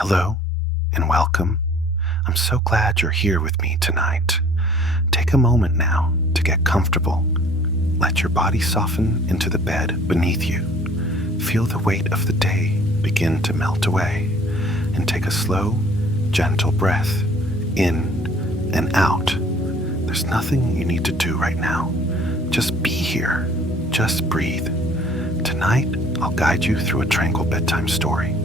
Hello and welcome. I'm so glad you're here with me tonight. Take a moment now to get comfortable. Let your body soften into the bed beneath you. Feel the weight of the day begin to melt away, and take a slow, gentle breath in and out. There's nothing you need to do right now. Just be here. Just breathe. Tonight, I'll guide you through a tranquil bedtime story,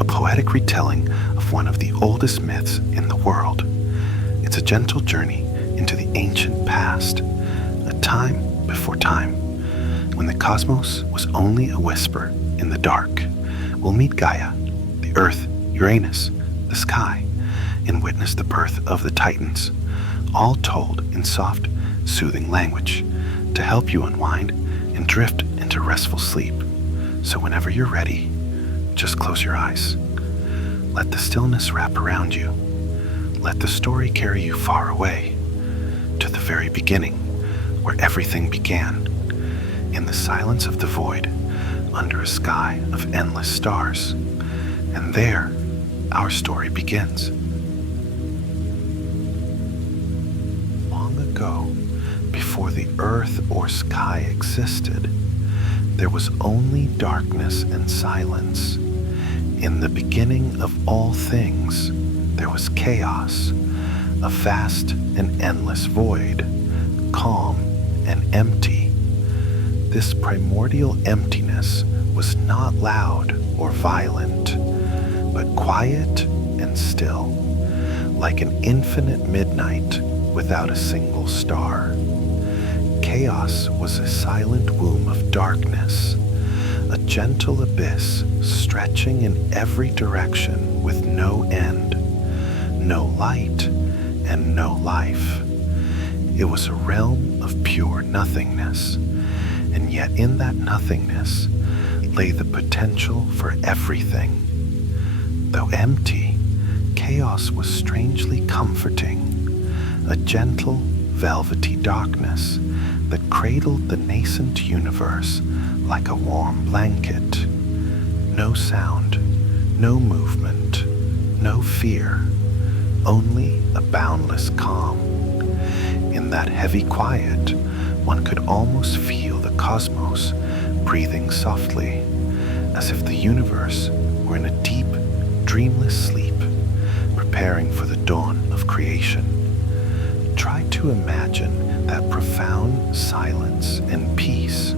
a poetic retelling of one of the oldest myths in the world. It's a gentle journey into the ancient past, a time before time, when the cosmos was only a whisper in the dark. We'll meet Gaia, the earth, Uranus, the sky, and witness the birth of the Titans, all told in soft, soothing language to help you unwind and drift into restful sleep. So whenever you're ready, just close your eyes. Let the stillness wrap around you. Let the story carry you far away, to the very beginning, where everything began, in the silence of the void, under a sky of endless stars. And there, our story begins. Long ago, before the earth or sky existed, there was only darkness and silence. In the beginning of all things, there was chaos, a vast and endless void, calm and empty. This primordial emptiness was not loud or violent, but quiet and still, like an infinite midnight without a single star. Chaos was a silent womb of darkness, a gentle abyss stretching in every direction with no end, no light, and no life. It was a realm of pure nothingness, and yet in that nothingness lay the potential for everything. Though empty, chaos was strangely comforting, a gentle, velvety darkness that cradled the nascent universe like a warm blanket. No sound, no movement, no fear, only a boundless calm. In that heavy quiet, one could almost feel the cosmos breathing softly, as if the universe were in a deep, dreamless sleep, preparing for the dawn of creation. Try to imagine that profound silence and peace.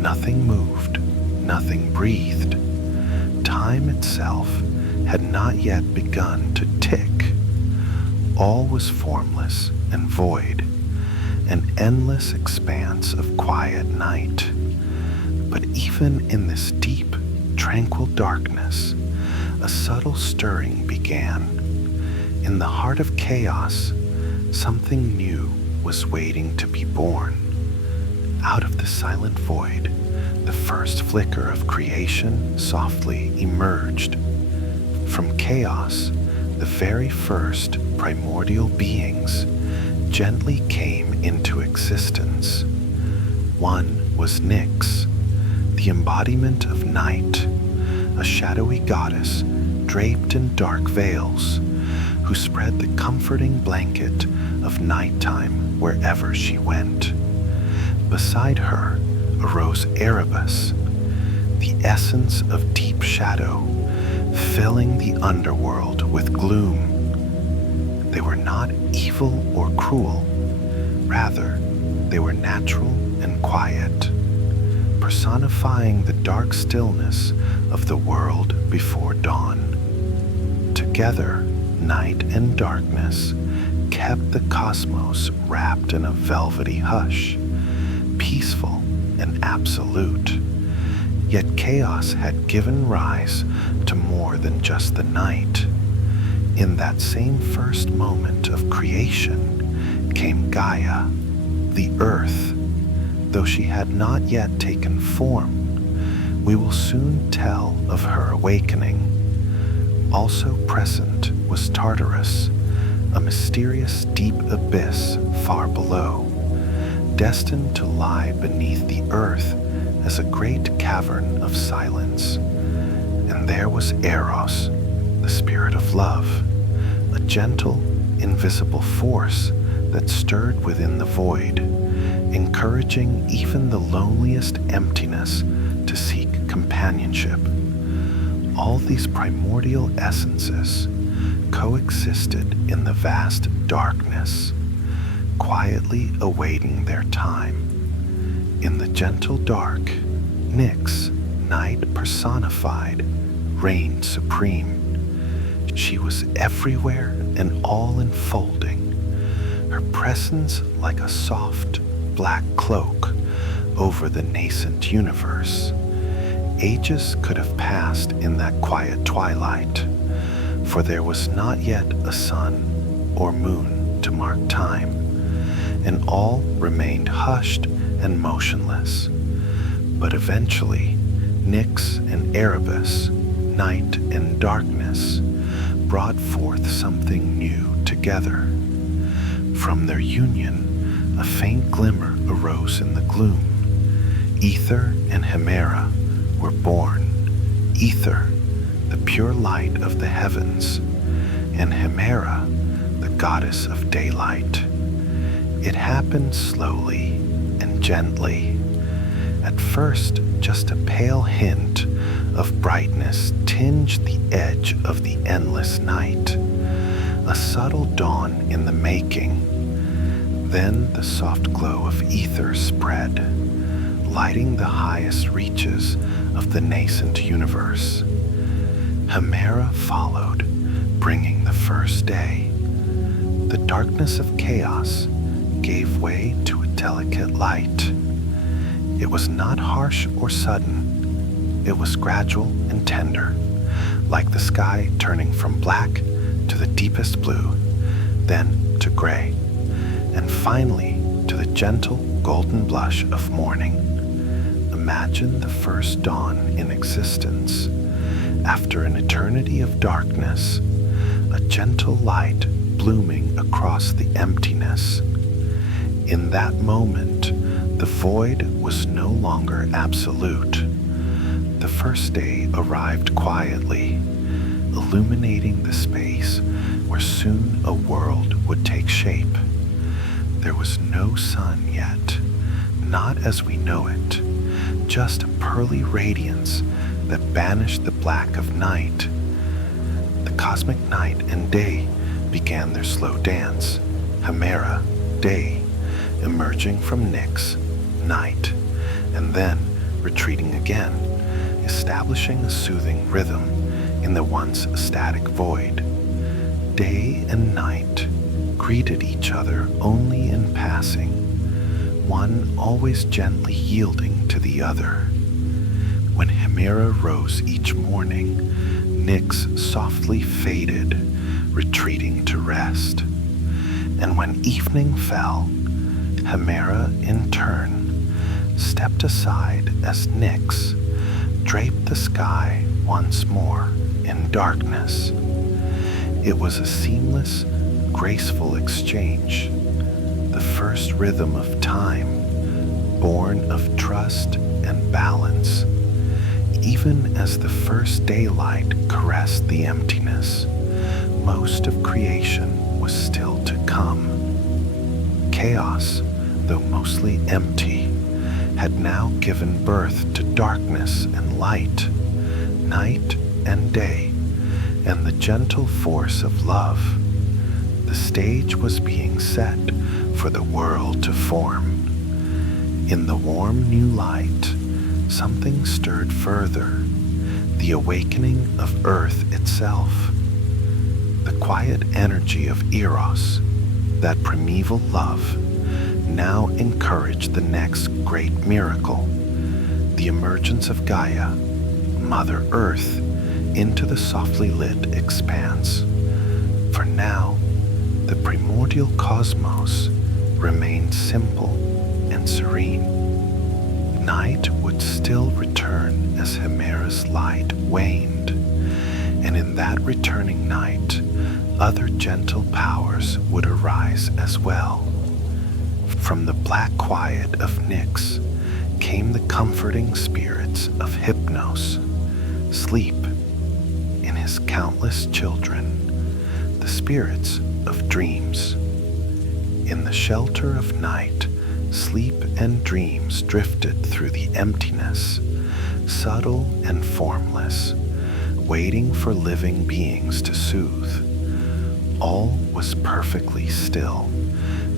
Nothing moved, nothing breathed. Time itself had not yet begun to tick. All was formless and void, an endless expanse of quiet night. But even in this deep, tranquil darkness, a subtle stirring began. In the heart of chaos, something new was waiting to be born. Out of the silent void, the first flicker of creation softly emerged. From chaos, the very first primordial beings gently came into existence. One was Nyx, the embodiment of night, a shadowy goddess draped in dark veils, who spread the comforting blanket of nighttime wherever she went. Beside her arose Erebus, the essence of deep shadow, filling the underworld with gloom. They were not evil or cruel. Rather, they were natural and quiet, personifying the dark stillness of the world before dawn. Together, night and darkness kept the cosmos wrapped in a velvety hush, peaceful and absolute. Yet chaos had given rise to more than just the night. In that same first moment of creation came Gaia, the earth. Though she had not yet taken form, we will soon tell of her awakening. Also present was Tartarus, a mysterious deep abyss far below, destined to lie beneath the earth as a great cavern of silence. And there was Eros, the spirit of love, a gentle, invisible force that stirred within the void, encouraging even the loneliest emptiness to seek companionship. All these primordial essences coexisted in the vast darkness, quietly awaiting their time. In the gentle dark, Nyx, night personified, reigned supreme. She was everywhere and all-enfolding, her presence like a soft, black cloak over the nascent universe. Ages could have passed in that quiet twilight, for there was not yet a sun or moon to mark time, and all remained hushed and motionless. But eventually, Nyx and Erebus, night and darkness, brought forth something new together. From their union, a faint glimmer arose in the gloom. Ether and Hemera were born. Ether, the pure light of the heavens, and Hemera, the goddess of daylight. It happened slowly and gently. At first, just a pale hint of brightness tinged the edge of the endless night, a subtle dawn in the making. Then the soft glow of ether spread, lighting the highest reaches of the nascent universe. Hemera followed, bringing the first day. The darkness of chaos gave way to a delicate light. It was not harsh or sudden. It was gradual and tender, like the sky turning from black to the deepest blue, then to gray, and finally to the gentle golden blush of morning. Imagine the first dawn in existence. After an eternity of darkness, a gentle light blooming across the emptiness. In that moment, the void was no longer absolute. The first day arrived quietly, illuminating the space where soon a world would take shape. There was no sun yet, not as we know it, just a pearly radiance that banished the black of night. The cosmic night and day began their slow dance. Hemera, day, emerging from Nyx, night, and then retreating again, establishing a soothing rhythm in the once static void. Day and night greeted each other only in passing, one always gently yielding to the other. When Hemera rose each morning, Nyx softly faded, retreating to rest. And when evening fell, Hemera in turn stepped aside as Nyx draped the sky once more in darkness. It was a seamless, graceful exchange, the first rhythm of time, born of trust and balance. Even as the first daylight caressed the emptiness, most of creation was still to come. Chaos, though mostly empty, had now given birth to darkness and light, night and day, and the gentle force of love. The stage was being set for the world to form. In the warm new light, something stirred further, the awakening of Earth itself. The quiet energy of Eros, that primeval love, now encouraged the next great miracle, the emergence of Gaia, Mother Earth, into the softly lit expanse. For now, the primordial cosmos remained simple and serene. Night would still return as Hemera's light waned, and in that returning night, other gentle powers would arise as well. From the black quiet of Nyx came the comforting spirits of Hypnos, sleep, in his his countless children, the spirits of dreams. In the shelter of night, sleep and dreams drifted through the emptiness, subtle and formless, waiting for living beings to soothe. All was perfectly still,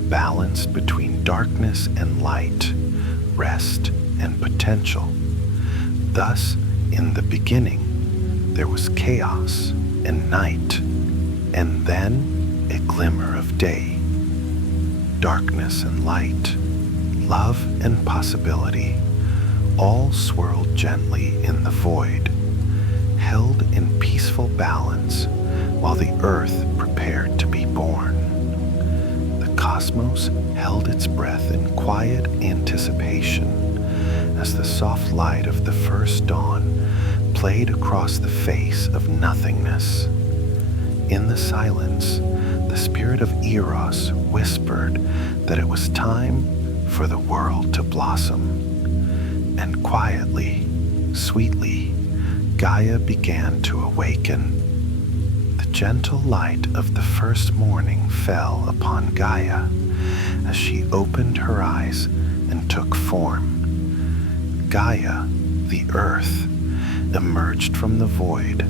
balanced between darkness and light, rest and potential. Thus, in the beginning, there was chaos and night, and then a glimmer of day. Darkness and light, love and possibility, all swirled gently in the void, held in peaceful balance while the earth prepared to be born. The cosmos held its breath in quiet anticipation as the soft light of the first dawn played across the face of nothingness. In the silence, the spirit of Eros whispered that it was time for the world to blossom. And quietly, sweetly, Gaia began to awaken. The gentle light of the first morning fell upon Gaia as she opened her eyes and took form. Gaia, the earth, emerged from the void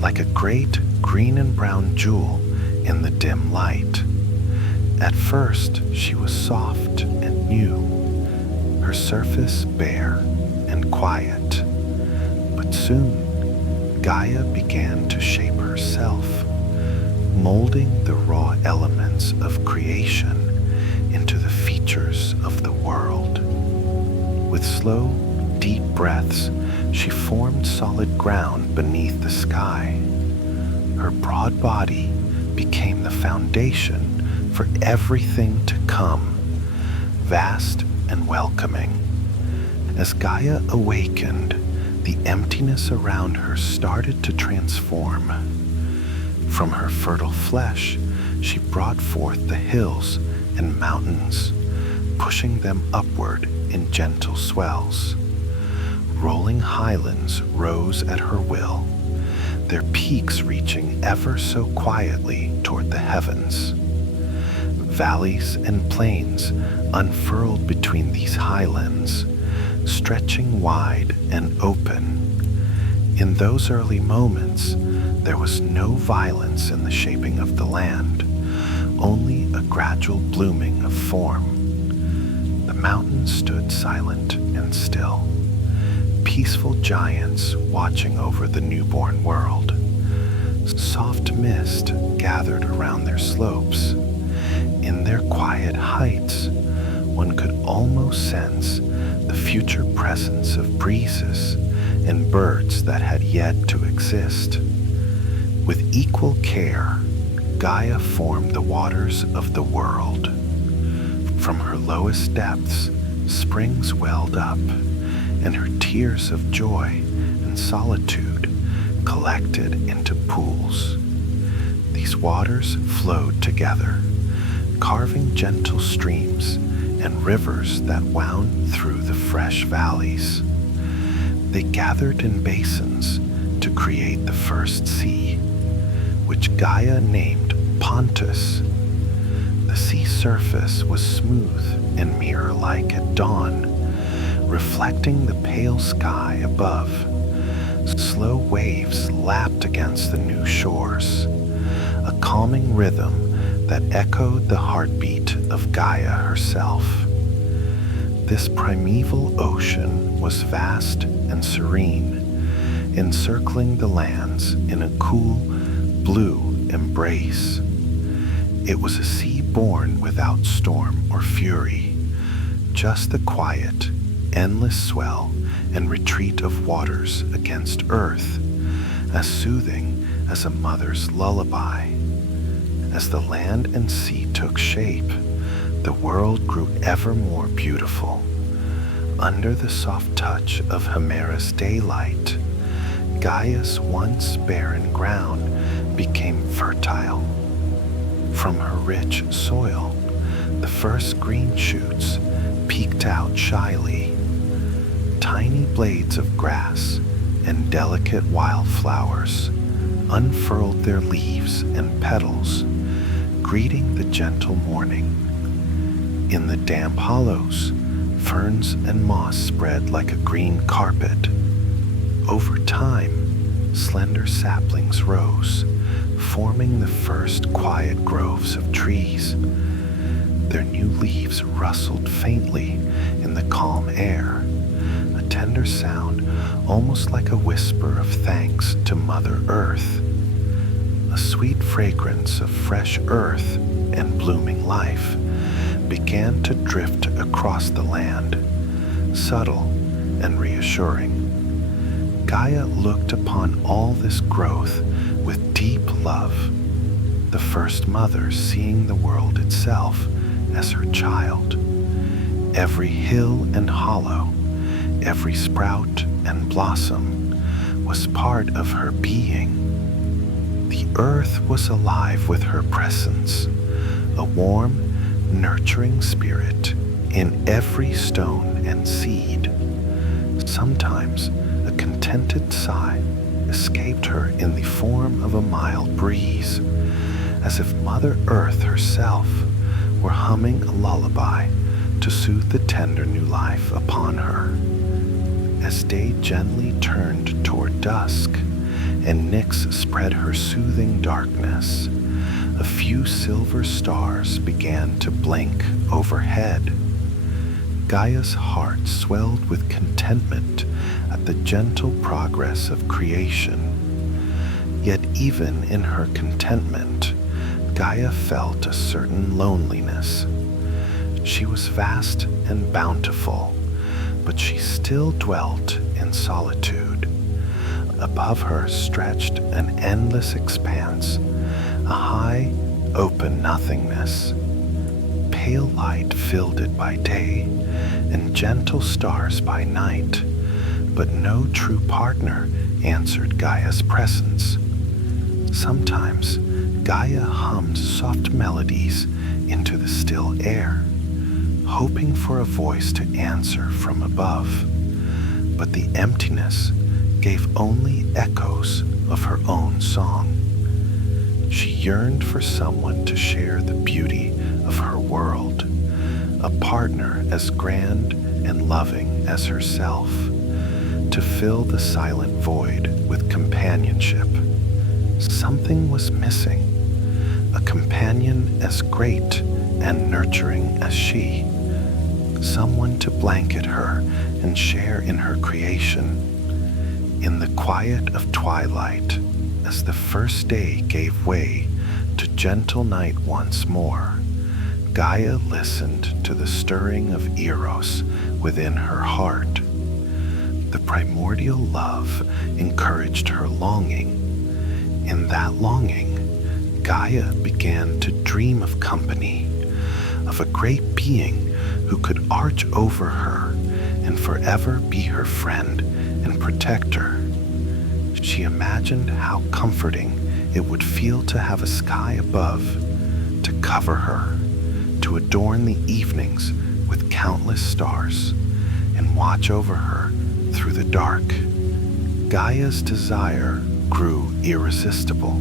like a great green and brown jewel in the dim light. At first, she was soft and new, her surface bare and quiet. But soon, Gaia began to shape herself, molding the raw elements of creation into the features of the world. With slow, deep breaths, she formed solid ground beneath the sky. Her broad body became the foundation for everything to come, vast and welcoming. As Gaia awakened, the emptiness around her started to transform. From her fertile flesh, she brought forth the hills and mountains, pushing them upward in gentle swells. Rolling highlands rose at her will, their peaks reaching ever so quietly toward the heavens. Valleys and plains unfurled between these highlands, stretching wide and open. In those early moments, there was no violence in the shaping of the land, only a gradual blooming of form. The mountains stood silent and still, peaceful giants watching over the newborn world. Soft mist gathered around their slopes. In their quiet heights, one could almost sense the future presence of breezes and birds that had yet to exist. With equal care, Gaia formed the waters of the world. From her lowest depths, springs welled up, and her tears of joy and solitude collected into pools. These waters flowed together, carving gentle streams and rivers that wound through the fresh valleys. They gathered in basins to create the first sea, which Gaia named Pontus. The sea surface was smooth and mirror-like at dawn, reflecting the pale sky above. Slow waves lapped against the new shores, a calming rhythm that echoed the heartbeat of Gaia herself. This primeval ocean was vast and serene, encircling the lands in a cool, blue embrace. It was a sea born without storm or fury, just the quiet, endless swell and retreat of waters against earth, as soothing as a mother's lullaby. As the land and sea took shape, the world grew ever more beautiful. Under the soft touch of Hemera's daylight, Gaia's once barren ground became fertile. From her rich soil, the first green shoots peeked out shyly. Tiny blades of grass and delicate wildflowers unfurled their leaves and petals, greeting the gentle morning. In the damp hollows, ferns and moss spread like a green carpet. Over time, slender saplings rose, forming the first quiet groves of trees. Their new leaves rustled faintly in the calm air, a tender sound almost like a whisper of thanks to Mother Earth. A sweet fragrance of fresh earth and blooming life began to drift across the land, subtle and reassuring. Gaia looked upon all this growth with deep love, the first mother seeing the world itself as her child. Every hill and hollow, every sprout and blossom was part of her being. The earth was alive with her presence, a warm, nurturing spirit in every stone and seed. Sometimes a contented sigh escaped her in the form of a mild breeze, as if Mother Earth herself were humming a lullaby to soothe the tender new life upon her. As day gently turned toward dusk, and Nyx spread her soothing darkness, a few silver stars began to blink overhead. Gaia's heart swelled with contentment at the gentle progress of creation. Yet even in her contentment, Gaia felt a certain loneliness. She was vast and bountiful, but she still dwelt in solitude. Above her stretched an endless expanse, a high, open nothingness. Pale light filled it by day, and gentle stars by night, but no true partner answered Gaia's presence. Sometimes Gaia hummed soft melodies into the still air, hoping for a voice to answer from above, but the emptiness gave only echoes of her own song. She yearned for someone to share the beauty of her world, a partner as grand and loving as herself, to fill the silent void with companionship. Something was missing, a companion as great and nurturing as she, someone to blanket her and share in her creation. In the quiet of twilight, as the first day gave way to gentle night once more, Gaia listened to the stirring of Eros within her heart. The primordial love encouraged her longing. In that longing, Gaia began to dream of company, of a great being who could arch over her and forever be her friend and protector. She imagined how comforting it would feel to have a sky above, to cover her, to adorn the evenings with countless stars, and watch over her through the dark. Gaia's desire grew irresistible,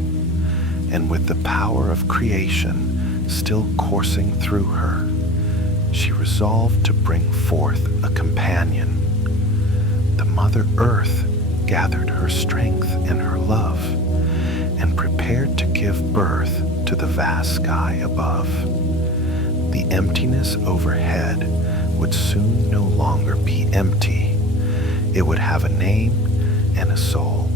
and with the power of creation still coursing through her, she resolved to bring forth a companion. The Mother Earth gathered her strength and her love, and prepared to give birth to the vast sky above. The emptiness overhead would soon no longer be empty. It would have a name and a soul.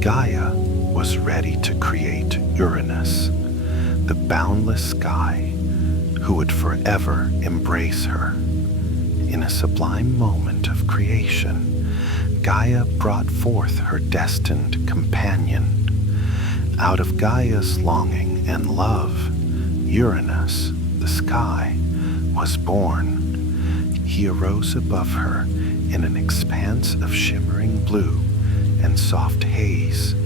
Gaia was ready to create Uranus, the boundless sky, who would forever embrace her. In a sublime moment of creation, Gaia brought forth her destined companion. Out of Gaia's longing and love, Uranus, the sky, was born. He arose above her in an expanse of shimmering blue and soft haze,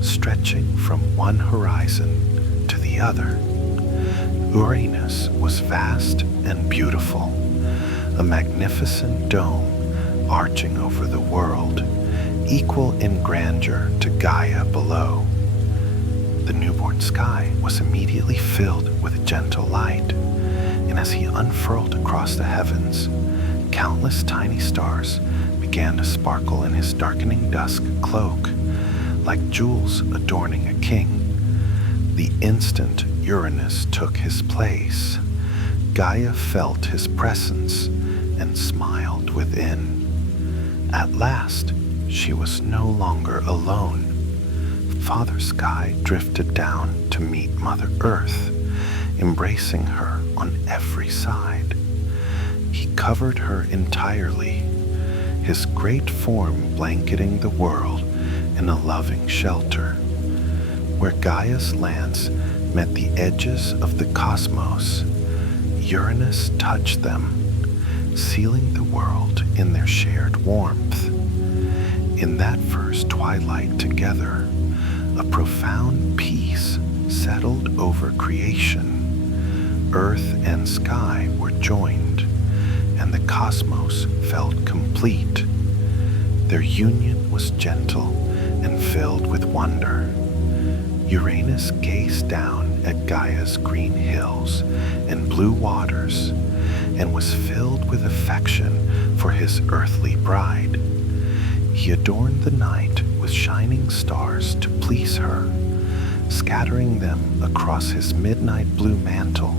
stretching from one horizon to the other. Uranus was vast and beautiful, a magnificent dome arching over the world, equal in grandeur to Gaia below. The newborn sky was immediately filled with gentle light, and as he unfurled across the heavens, countless tiny stars began to sparkle in his darkening dusk cloak, like jewels adorning a king. The instant Uranus took his place, Gaia felt his presence and smiled within. At last, she was no longer alone. Father Sky drifted down to meet Mother Earth, embracing her on every side. He covered her entirely, his great form blanketing the world in a loving shelter. Where Gaia's lands met the edges of the cosmos, Uranus touched them, sealing the world in their shared warmth. In that first twilight together, a profound peace settled over creation. Earth and sky were joined, and the cosmos felt complete. Their union was gentle and filled with wonder. Uranus gazed down at Gaia's green hills and blue waters and was filled with affection for his earthly bride. He adorned the night with shining stars to please her, scattering them across his midnight blue mantle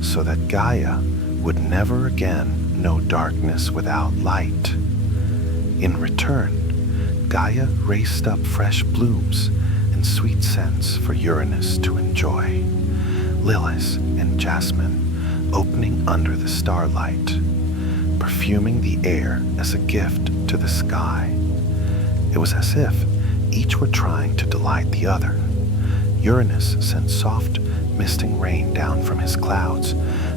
so that Gaia would never again know darkness without light. In return, Gaia raced up fresh blooms and sweet scents for Uranus to enjoy, lilies and jasmine opening under the starlight, perfuming the air as a gift to the sky. It was as if each were trying to delight the other. Uranus sent soft, misting rain down from his clouds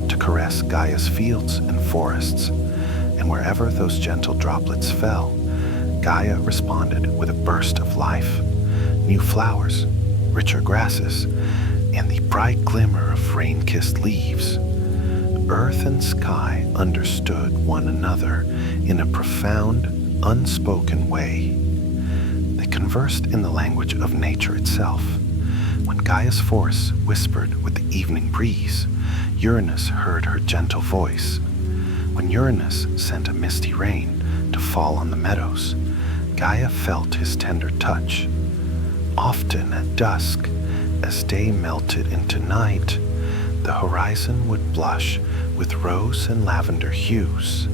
to caress Gaia's fields and forests, and wherever those gentle droplets fell, Gaia responded with a burst of life. New flowers, richer grasses, and the bright glimmer of rain-kissed leaves. Earth and sky understood one another in a profound, unspoken way. They conversed in the language of nature itself. When Gaia's force whispered with the evening breeze, Uranus heard her gentle voice. When Uranus sent a misty rain to fall on the meadows, Gaia felt his tender touch. Often at dusk, as day melted into night, the horizon would blush with rose and lavender hues,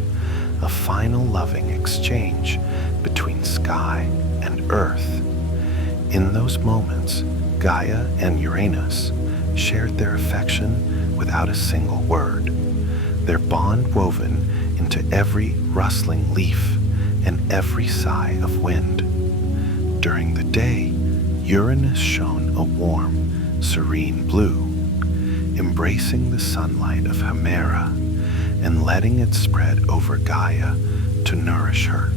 a final loving exchange between sky and earth. In those moments, Gaia and Uranus shared their affection without a single word, their bond woven into every rustling leaf and every sigh of wind. During the day, Uranus shone a warm, serene blue, embracing the sunlight of Hemera and letting it spread over Gaia to nourish her.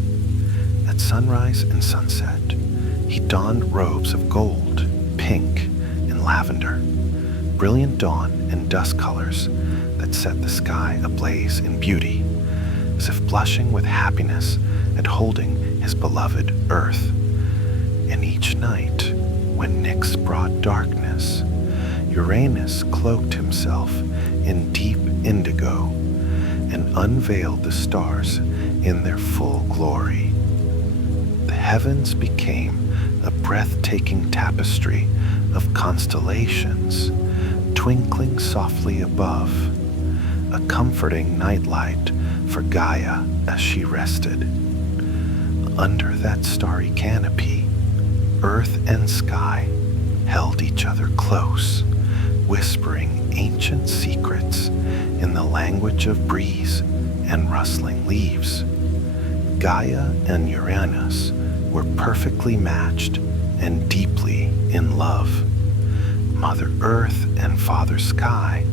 At sunrise and sunset, he donned robes of gold, pink, and lavender, brilliant dawn and dusk colors that set the sky ablaze in beauty, as if blushing with happiness at holding his beloved Earth. And each night, when Nyx brought darkness, Uranus cloaked himself in deep indigo and unveiled the stars in their full glory. The heavens became a breathtaking tapestry of constellations, twinkling softly above, a comforting nightlight for Gaia as she rested. Under that starry canopy, earth and sky held each other close, whispering ancient secrets in the language of breeze and rustling leaves. Gaia and Uranus were perfectly matched and deeply in love. Mother Earth and Father Sky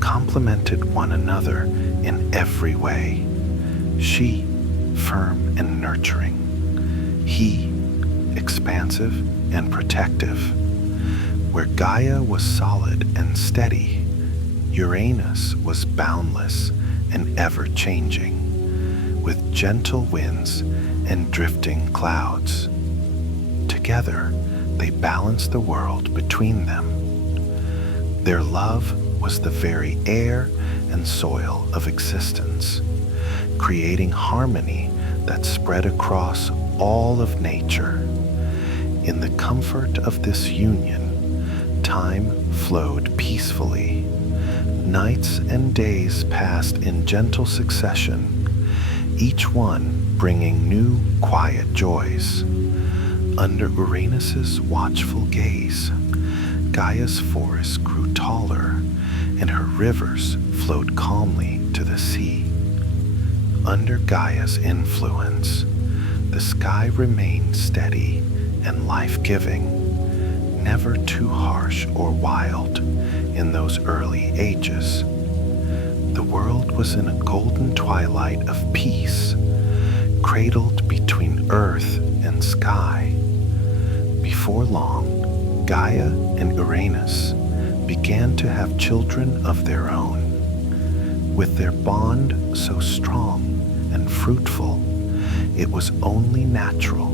complemented one another in every way. She, firm and nurturing. He, expansive and protective. Where Gaia was solid and steady, Uranus was boundless and ever-changing, with gentle winds and drifting clouds. Together, they balanced the world between them. Their love was the very air and soil of existence, creating harmony that spread across all of nature. In the comfort of this union, time flowed peacefully. Nights and days passed in gentle succession, each one bringing new, quiet joys. Under Uranus's watchful gaze, Gaia's forests grew taller, and her rivers flowed calmly to the sea. Under Gaia's influence, the sky remained steady and life-giving, never too harsh or wild in those early ages. The world was in a golden twilight of peace, cradled between earth and sky. Before long, Gaia and Uranus began to have children of their own. With their bond so strong and fruitful, it was only natural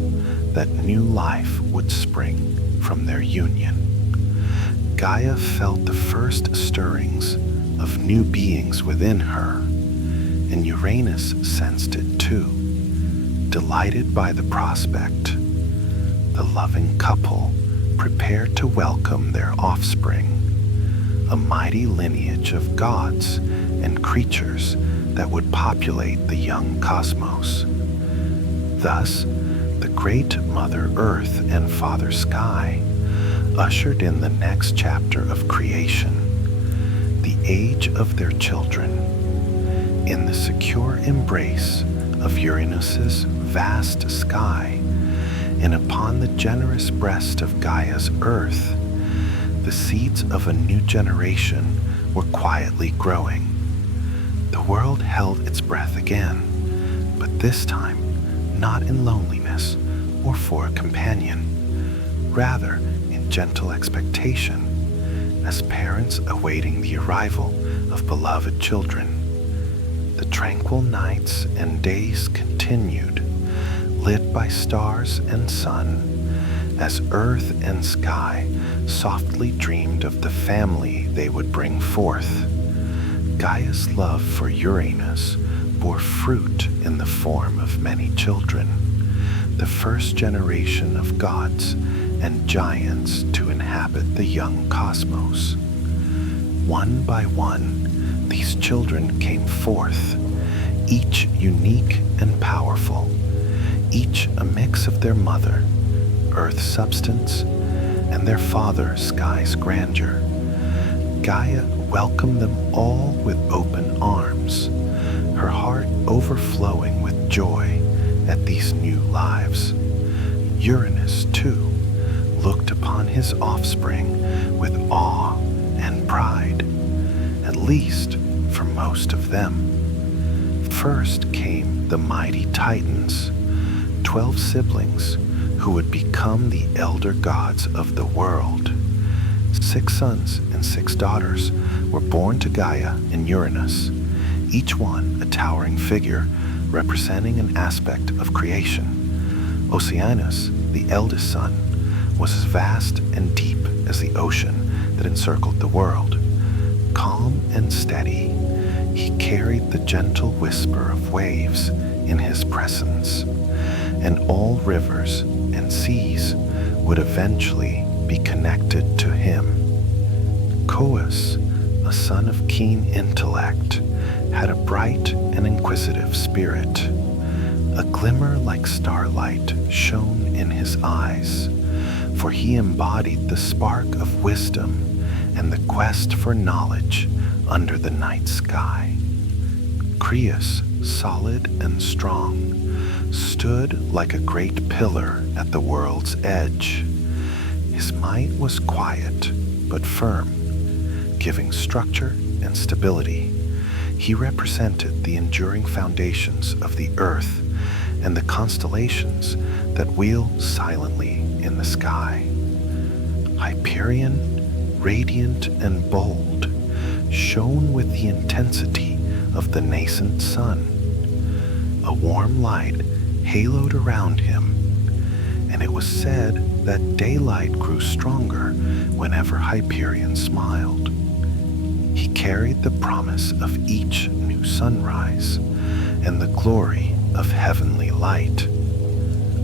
that new life would spring from their union. Gaia felt the first stirrings of new beings within her, and Uranus sensed it too. Delighted by the prospect, the loving couple prepared to welcome their offspring, a mighty lineage of gods and creatures that would populate the young cosmos. Thus, the great Mother Earth and Father Sky ushered in the next chapter of creation, the age of their children. In the secure embrace of Uranus's vast sky, and upon the generous breast of Gaia's Earth, the seeds of a new generation were quietly growing. The world held its breath again, but this time not in loneliness or for a companion, rather in gentle expectation, as parents awaiting the arrival of beloved children. The tranquil nights and days continued, lit by stars and sun, as earth and sky softly dreamed of the family they would bring forth. Gaia's love for Uranus bore fruit in the form of many children, the first generation of gods and giants to inhabit the young cosmos. One by one, these children came forth, each unique and powerful, each a mix of their mother, Earth's substance, and their father, Sky's grandeur. Gaia welcomed them all with open arms, her heart overflowing with joy at these new lives. Uranus, too, looked upon his offspring with awe and pride, at least for most of them. First came the mighty Titans, 12 siblings who would become the elder gods of the world. 6 sons and 6 daughters were born to Gaia and Uranus, each one a towering figure representing an aspect of creation. Oceanus, the eldest son, was as vast and deep as the ocean that encircled the world. Calm and steady, he carried the gentle whisper of waves in his presence, and all rivers and seas would eventually be connected to him. Cous, a son of keen intellect, had a bright and inquisitive spirit. A glimmer like starlight shone in his eyes, for he embodied the spark of wisdom and the quest for knowledge under the night sky. Creus, solid and strong, stood like a great pillar at the world's edge. His might was quiet but firm, giving structure and stability. He represented the enduring foundations of the earth and the constellations that wheel silently in the sky. Hyperion, radiant and bold, shone with the intensity of the nascent sun. A warm light haloed around him, and it was said that daylight grew stronger whenever Hyperion smiled. He carried the promise of each new sunrise and the glory of heavenly light.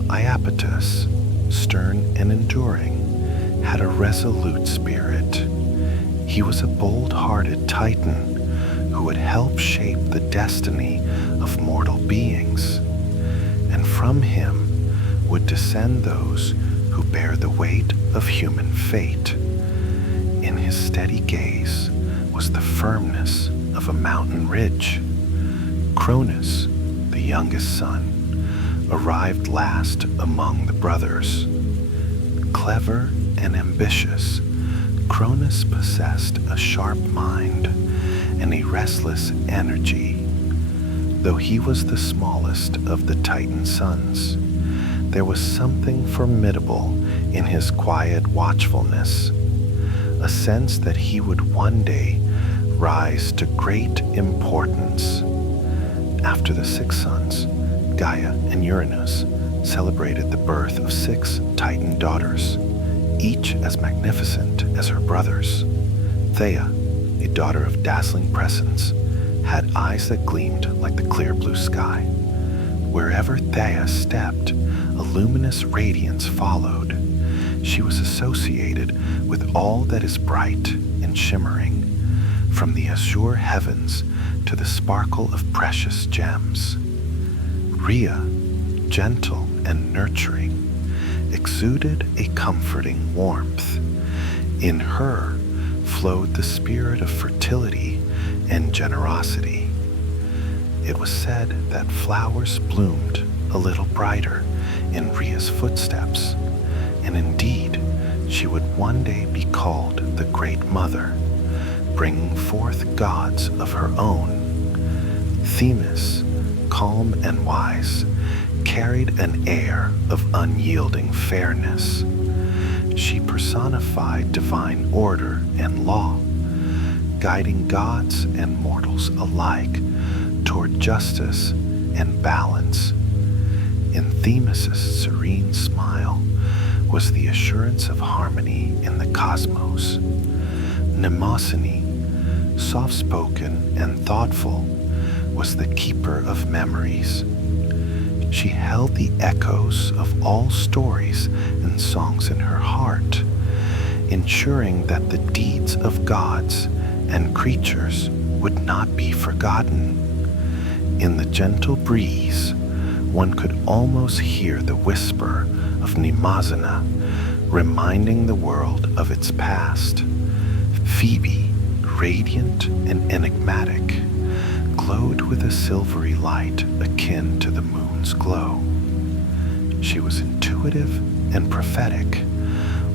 Iapetus, stern and enduring, had a resolute spirit. He was a bold-hearted Titan who would help shape the destiny of mortal beings, and from him would descend those who bear the weight of human fate. In his steady gaze was the firmness of a mountain ridge. Cronus, the youngest son, arrived last among the brothers. Clever and ambitious, Cronus possessed a sharp mind and a restless energy. Though he was the smallest of the Titan sons, there was something formidable in his quiet watchfulness, a sense that he would one day rise to great importance. After the 6 sons, Gaia and Uranus celebrated the birth of 6 Titan daughters, each as magnificent as her brothers. Theia, a daughter of dazzling presence, had eyes that gleamed like the clear blue sky. Wherever Theia stepped, a luminous radiance followed. She was associated with all that is bright and shimmering, from the azure heavens to the sparkle of precious gems. Rhea, gentle and nurturing, exuded a comforting warmth. In her flowed the spirit of fertility and generosity. It was said that flowers bloomed a little brighter in Rhea's footsteps, and indeed she would one day be called the Great Mother, bringing forth gods of her own. Themis, calm and wise, carried an air of unyielding fairness. She personified divine order and law, guiding gods and mortals alike toward justice and balance. In Themis' serene smile was the assurance of harmony in the cosmos. Mnemosyne, soft-spoken and thoughtful, was the keeper of memories. She held the echoes of all stories and songs in her heart, ensuring that the deeds of gods and creatures would not be forgotten. In the gentle breeze, one could almost hear the whisper of Mnemosyne, reminding the world of its past. Phoebe, radiant and enigmatic, glowed with a silvery light akin to the moon's glow. She was intuitive and prophetic,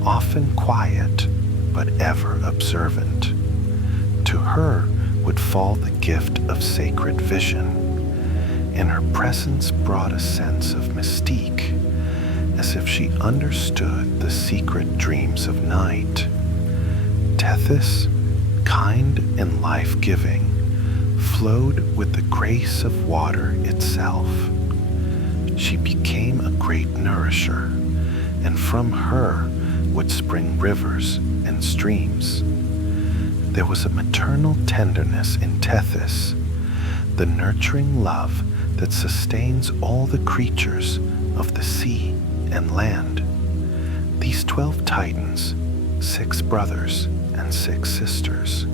often quiet but ever observant. To her would fall the gift of sacred vision, and her presence brought a sense of mystique, as if she understood the secret dreams of night. Tethys, kind and life-giving, flowed with the grace of water itself. She became a great nourisher, and from her would spring rivers and streams. There was a maternal tenderness in Tethys, the nurturing love that sustains all the creatures of the sea and land. These 12 Titans, 6 brothers and 6 sisters,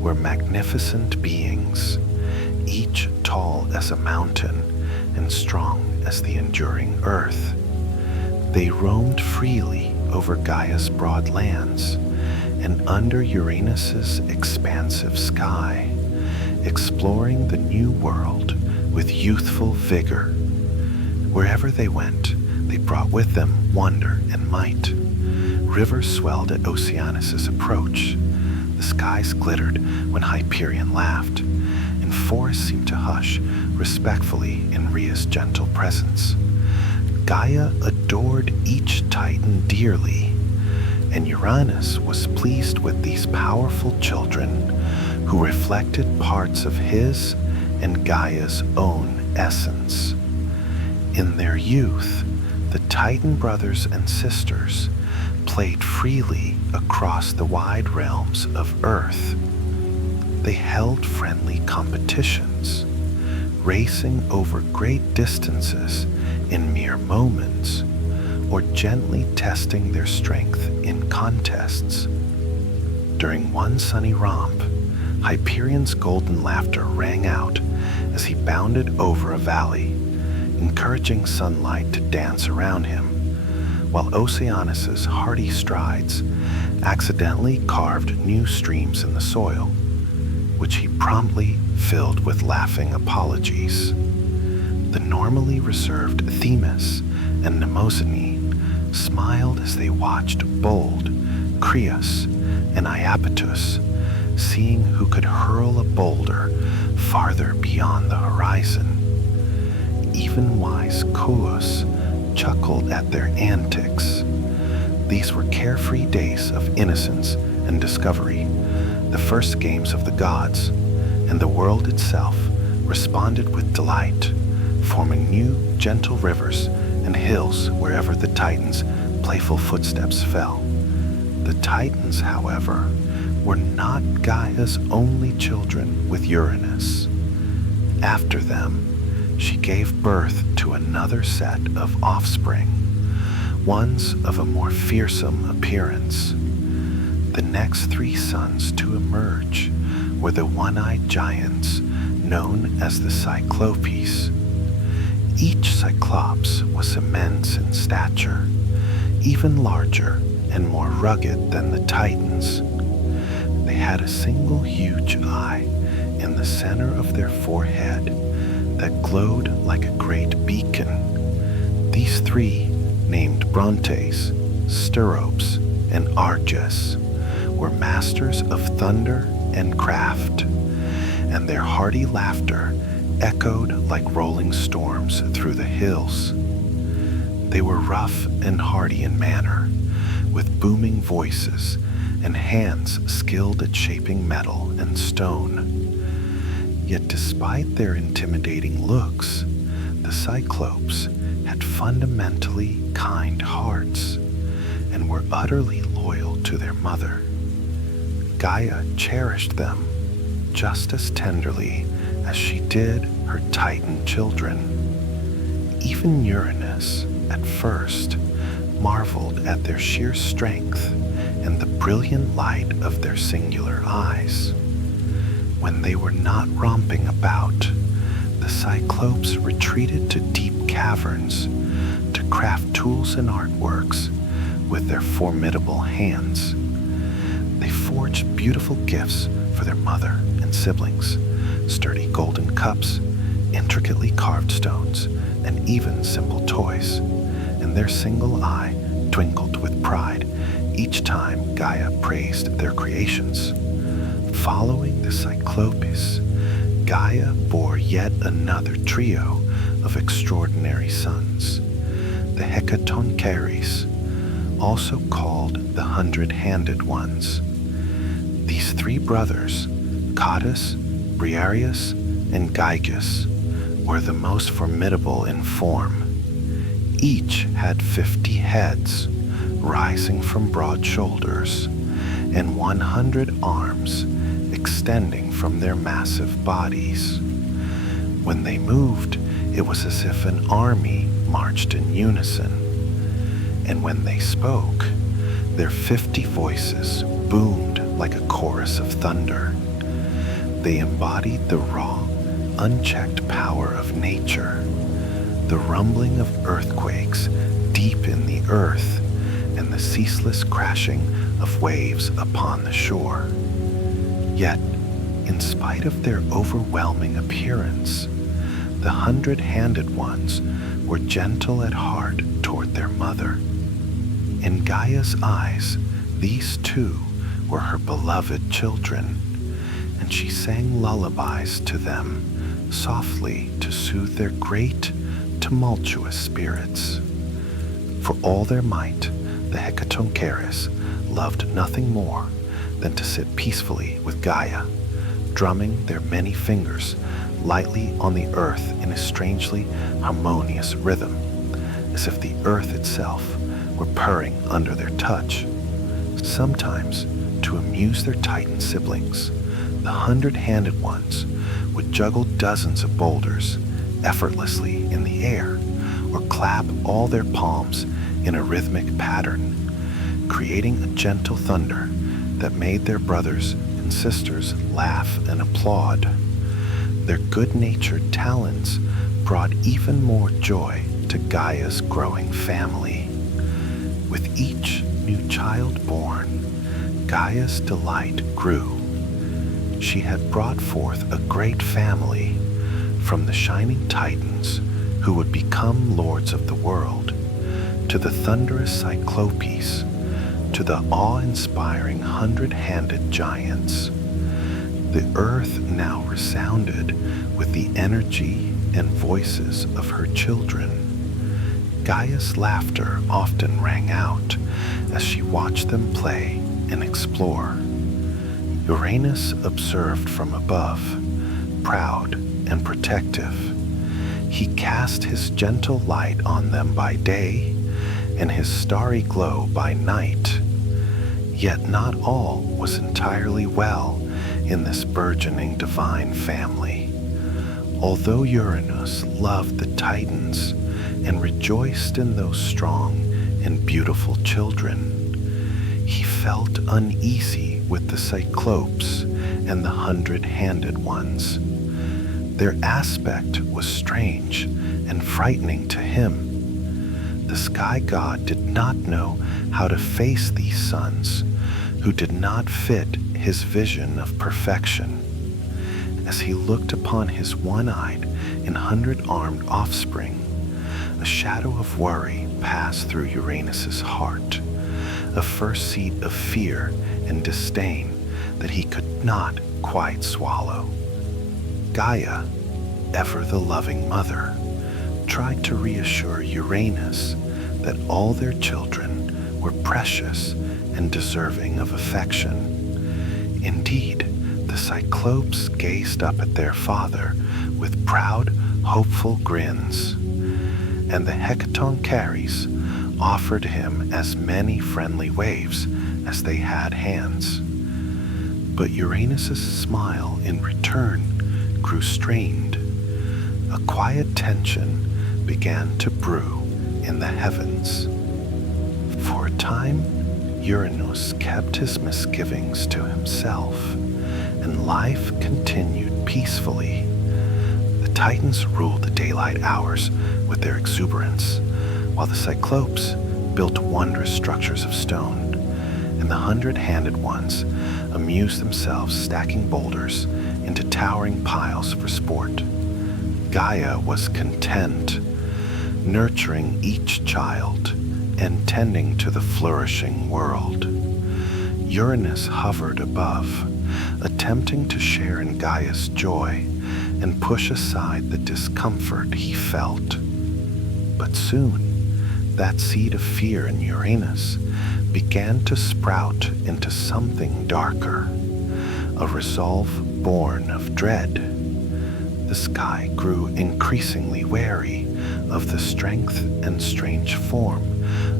were magnificent beings, each tall as a mountain and strong as the enduring earth. They roamed freely over Gaia's broad lands and under Uranus's expansive sky, exploring the new world with youthful vigor. Wherever they went, they brought with them wonder and might. Rivers swelled at Oceanus's approach. The skies glittered when Hyperion laughed, and forests seemed to hush respectfully in Rhea's gentle presence. Gaia adored each Titan dearly, and Uranus was pleased with these powerful children who reflected parts of his and Gaia's own essence. In their youth, the Titan brothers and sisters played freely across the wide realms of Earth. They held friendly competitions, racing over great distances in mere moments, or gently testing their strength in contests. During one sunny romp, Hyperion's golden laughter rang out as he bounded over a valley, encouraging sunlight to dance around him, while Oceanus's hearty strides accidentally carved new streams in the soil, which he promptly filled with laughing apologies. The normally reserved Themis and Mnemosyne smiled as they watched bold Creus and Iapetus, seeing who could hurl a boulder farther beyond the horizon. Even wise Coeus chuckled at their antics. These were carefree days of innocence and discovery, the first games of the gods, and the world itself responded with delight, forming new, gentle rivers and hills wherever the Titans' playful footsteps fell. The Titans, however, were not Gaia's only children with Uranus. After them, she gave birth to another set of offspring, ones of a more fearsome appearance. The next three sons to emerge were the one-eyed giants known as the Cyclopes. Each Cyclops was immense in stature, even larger and more rugged than the Titans. They had a single huge eye in the center of their forehead that glowed like a great beacon. These three, named Brontes, Steropes, and Argus, were masters of thunder and craft, and their hearty laughter echoed like rolling storms through the hills. They were rough and hardy in manner, with booming voices and hands skilled at shaping metal and stone. Yet despite their intimidating looks, the Cyclopes had fundamentally kind hearts and were utterly loyal to their mother. Gaia cherished them just as tenderly as she did her Titan children. Even Uranus, at first, marveled at their sheer strength and the brilliant light of their singular eyes. When they were not romping about, the Cyclopes retreated to deep caverns to craft tools and artworks with their formidable hands. They forged beautiful gifts for their mother and siblings, sturdy golden cups, intricately carved stones, and even simple toys, and their single eye twinkled with pride each time Gaia praised their creations. Following the Cyclopes, Gaia bore yet another trio of extraordinary sons, the Hecatoncheires, also called the 100-handed ones. These three brothers, Cottus, Briareus, and Gygus, were the most formidable in form. Each had 50 heads, rising from broad shoulders, and 100 arms extending from their massive bodies. When they moved, it was as if an army marched in unison. And when they spoke, their 50 voices boomed like a chorus of thunder. They embodied the raw, unchecked power of nature, the rumbling of earthquakes deep in the earth, and the ceaseless crashing of waves upon the shore. Yet, in spite of their overwhelming appearance, the 100-handed ones were gentle at heart toward their mother. In Gaia's eyes, these two were her beloved children, and she sang lullabies to them softly to soothe their great, tumultuous spirits. For all their might, the Hecatoncheires loved nothing more than to sit peacefully with Gaia, drumming their many fingers lightly on the earth in a strangely harmonious rhythm, as if the earth itself were purring under their touch. Sometimes, to amuse their Titan siblings, the 100-handed ones would juggle dozens of boulders effortlessly in the air, or clap all their palms in a rhythmic pattern, creating a gentle thunder that made their brothers and sisters laugh and applaud. Their good-natured talents brought even more joy to Gaia's growing family. With each new child born, Gaia's delight grew. She had brought forth a great family, from the shining Titans who would become lords of the world, to the thunderous Cyclopes, to the awe-inspiring 100-handed giants. The earth now resounded with the energy and voices of her children. Gaia's laughter often rang out as she watched them play and explore. Uranus observed from above, proud and protective. He cast his gentle light on them by day and his starry glow by night. Yet not all was entirely well in this burgeoning divine family. Although Uranus loved the Titans and rejoiced in those strong and beautiful children, he felt uneasy with the Cyclopes and the 100-handed ones. Their aspect was strange and frightening to him. The sky god did not know how to face these sons who did not fit his vision of perfection. As he looked upon his one-eyed and 100-armed offspring, a shadow of worry passed through Uranus's heart, a first seed of fear and disdain that he could not quite swallow. Gaia, ever the loving mother, tried to reassure Uranus that all their children were precious and deserving of affection. Indeed, the Cyclopes gazed up at their father with proud, hopeful grins, and the Hecatoncheires offered him as many friendly waves as they had hands. But Uranus's smile in return grew strained. A quiet tension began to brew in the heavens. For a time, Uranus kept his misgivings to himself, and life continued peacefully. The Titans ruled the daylight hours with their exuberance, while the Cyclopes built wondrous structures of stone, and the 100-handed ones amused themselves stacking boulders into towering piles for sport. Gaia was content, nurturing each child and tending to the flourishing world. Uranus hovered above, attempting to share in Gaia's joy and push aside the discomfort he felt. But soon, that seed of fear in Uranus began to sprout into something darker, a resolve born of dread. The sky grew increasingly wary of the strength and strange form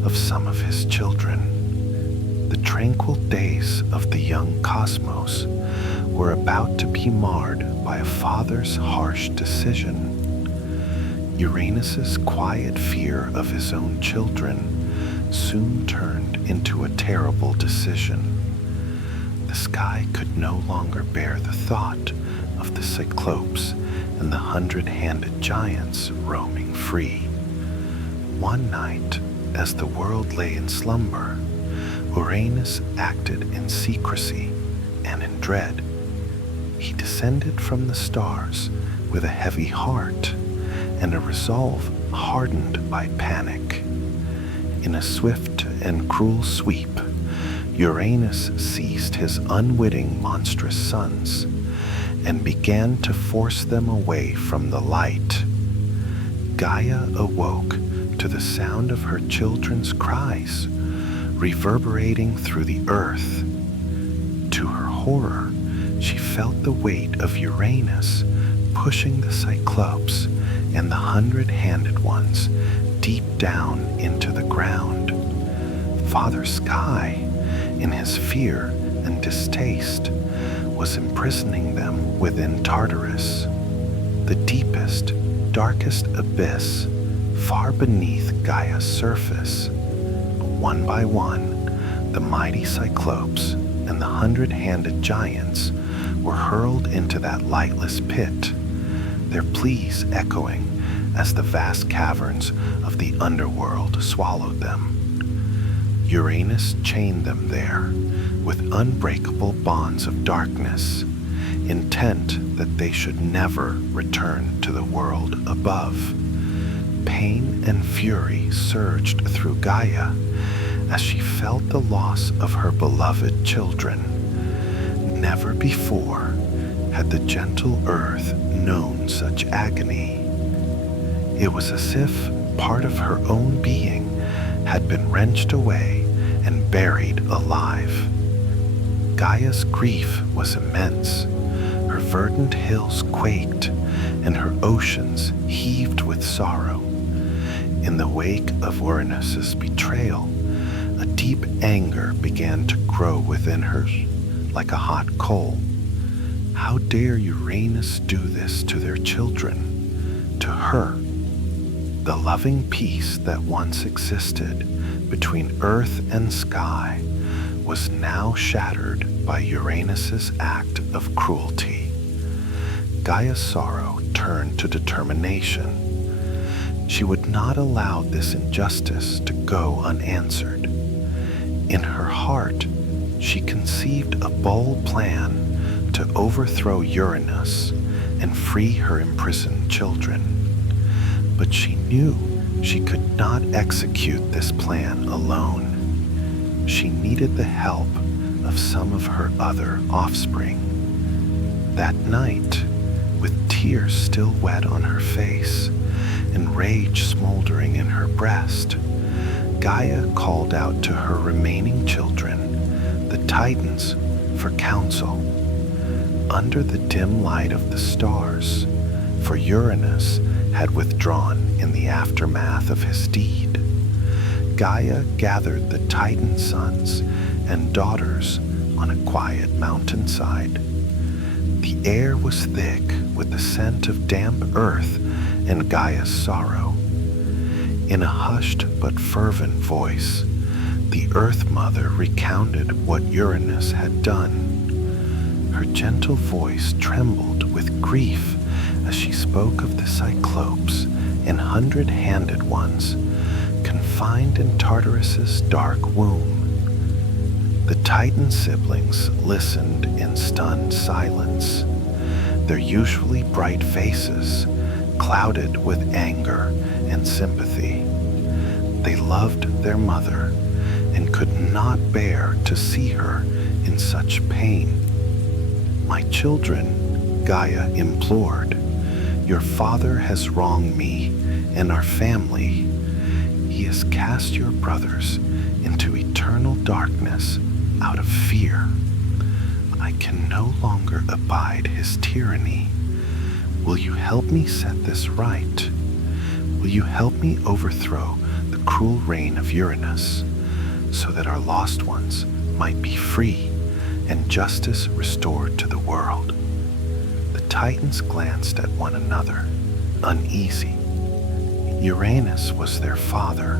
of some of his children. The tranquil days of the young cosmos were about to be marred by a father's harsh decision. Uranus's quiet fear of his own children soon turned into a terrible decision. The sky could no longer bear the thought of the Cyclopes and the 100-handed giants roaming free. One night, as the world lay in slumber, Uranus acted in secrecy and in dread. He descended from the stars with a heavy heart and a resolve hardened by panic. In a swift and cruel sweep, Uranus seized his unwitting monstrous sons and began to force them away from the light. Gaia awoke to the sound of her children's cries, reverberating through the earth. To her horror, she felt the weight of Uranus pushing the Cyclopes and the 100-handed ones deep down into the ground. Father Sky, in his fear and distaste, was imprisoning them within Tartarus, the deepest, darkest abyss far beneath Gaia's surface. One by one, the mighty Cyclopes and the 100-handed giants were hurled into that lightless pit, their pleas echoing as the vast caverns of the underworld swallowed them. Uranus chained them there with unbreakable bonds of darkness, intent that they should never return to the world above. Pain and fury surged through Gaia as she felt the loss of her beloved children. Never before had the gentle earth known such agony. It was as if part of her own being had been wrenched away and buried alive. Gaia's grief was immense. Her verdant hills quaked, and her oceans heaved with sorrow. In the wake of Uranus's betrayal, a deep anger began to grow within her like a hot coal. How dare Uranus do this to their children, to her? The loving peace that once existed between earth and sky was now shattered by Uranus's act of cruelty. Gaia's sorrow turned to determination. She would not allow this injustice to go unanswered. In her heart, she conceived a bold plan to overthrow Uranus and free her imprisoned children. But she knew she could not execute this plan alone. She needed the help of some of her other offspring. That night, with tears still wet on her face and rage smoldering in her breast, Gaia called out to her remaining children, the Titans, for counsel. Under the dim light of the stars, for Uranus had withdrawn in the aftermath of his deed, Gaia gathered the Titan sons and daughters on a quiet mountainside. The air was thick with the scent of damp earth and Gaia's sorrow. In a hushed but fervent voice, the Earth Mother recounted what Uranus had done. Her gentle voice trembled with grief as she spoke of the Cyclopes and 100-handed ones confined in Tartarus's dark womb. The Titan siblings listened in stunned silence, their usually bright faces clouded with anger and sympathy. They loved their mother and could not bear to see her in such pain. "My children," Gaia implored, "your father has wronged me and our family. He has cast your brothers into eternal darkness out of fear. I can no longer abide his tyranny. Will you help me set this right? Will you help me overthrow the cruel reign of Uranus, so that our lost ones might be free and justice restored to the world?" The Titans glanced at one another, uneasy. Uranus was their father,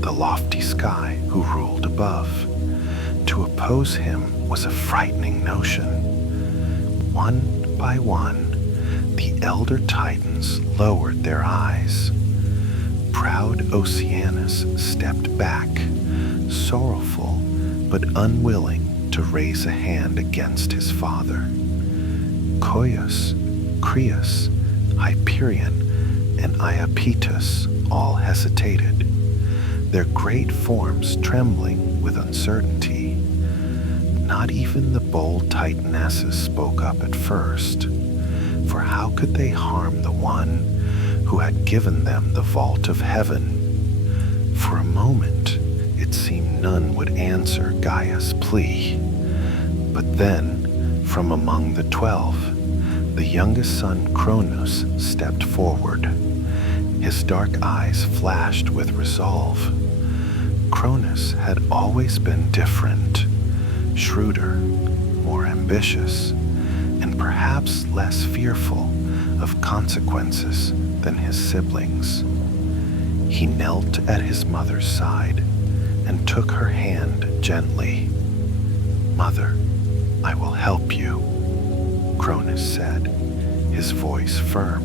the lofty sky who ruled above. To oppose him was a frightening notion. One by one, the elder Titans lowered their eyes. Proud Oceanus stepped back, sorrowful but unwilling to raise a hand against his father. Koios, Creus, Hyperion, and Iapetus all hesitated, their great forms trembling with uncertainty. Not even the bold Titanesses spoke up at first, for how could they harm the one who had given them the vault of heaven? For a moment, it seemed none would answer Gaia's plea, but then, From among the 12, the youngest son Cronus stepped forward. His dark eyes flashed with resolve. Cronus had always been different, shrewder, more ambitious, and perhaps less fearful of consequences than his siblings. He knelt at his mother's side and took her hand gently. "Mother, I will help you," Cronus said, his voice firm.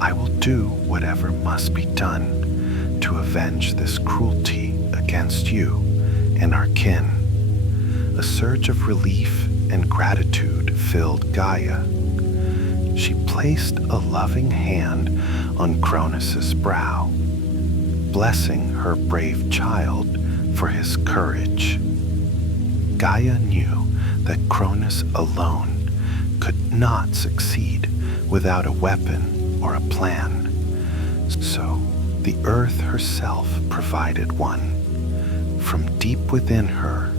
"I will do whatever must be done to avenge this cruelty against you and our kin." A surge of relief and gratitude filled Gaia. She placed a loving hand on Cronus's brow, blessing her brave child for his courage. Gaia knew that Cronus alone could not succeed without a weapon or a plan, so the earth herself provided one. From deep within her,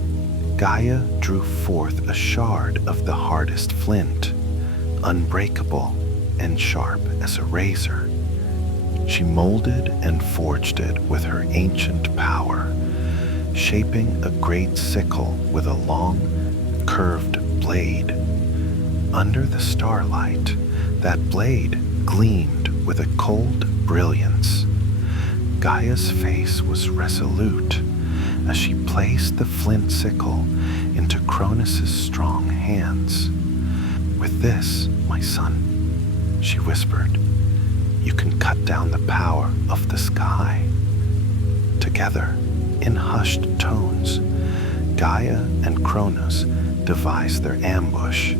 Gaia drew forth a shard of the hardest flint, unbreakable and sharp as a razor. She molded and forged it with her ancient power, shaping a great sickle with a long, curved blade. Under the starlight, that blade gleamed with a cold brilliance. Gaia's face was resolute as she placed the flint sickle into Cronus's strong hands. "With this, my son," she whispered, "you can cut down the power of the sky." Together, in hushed tones, Gaia and Cronus devised their ambush.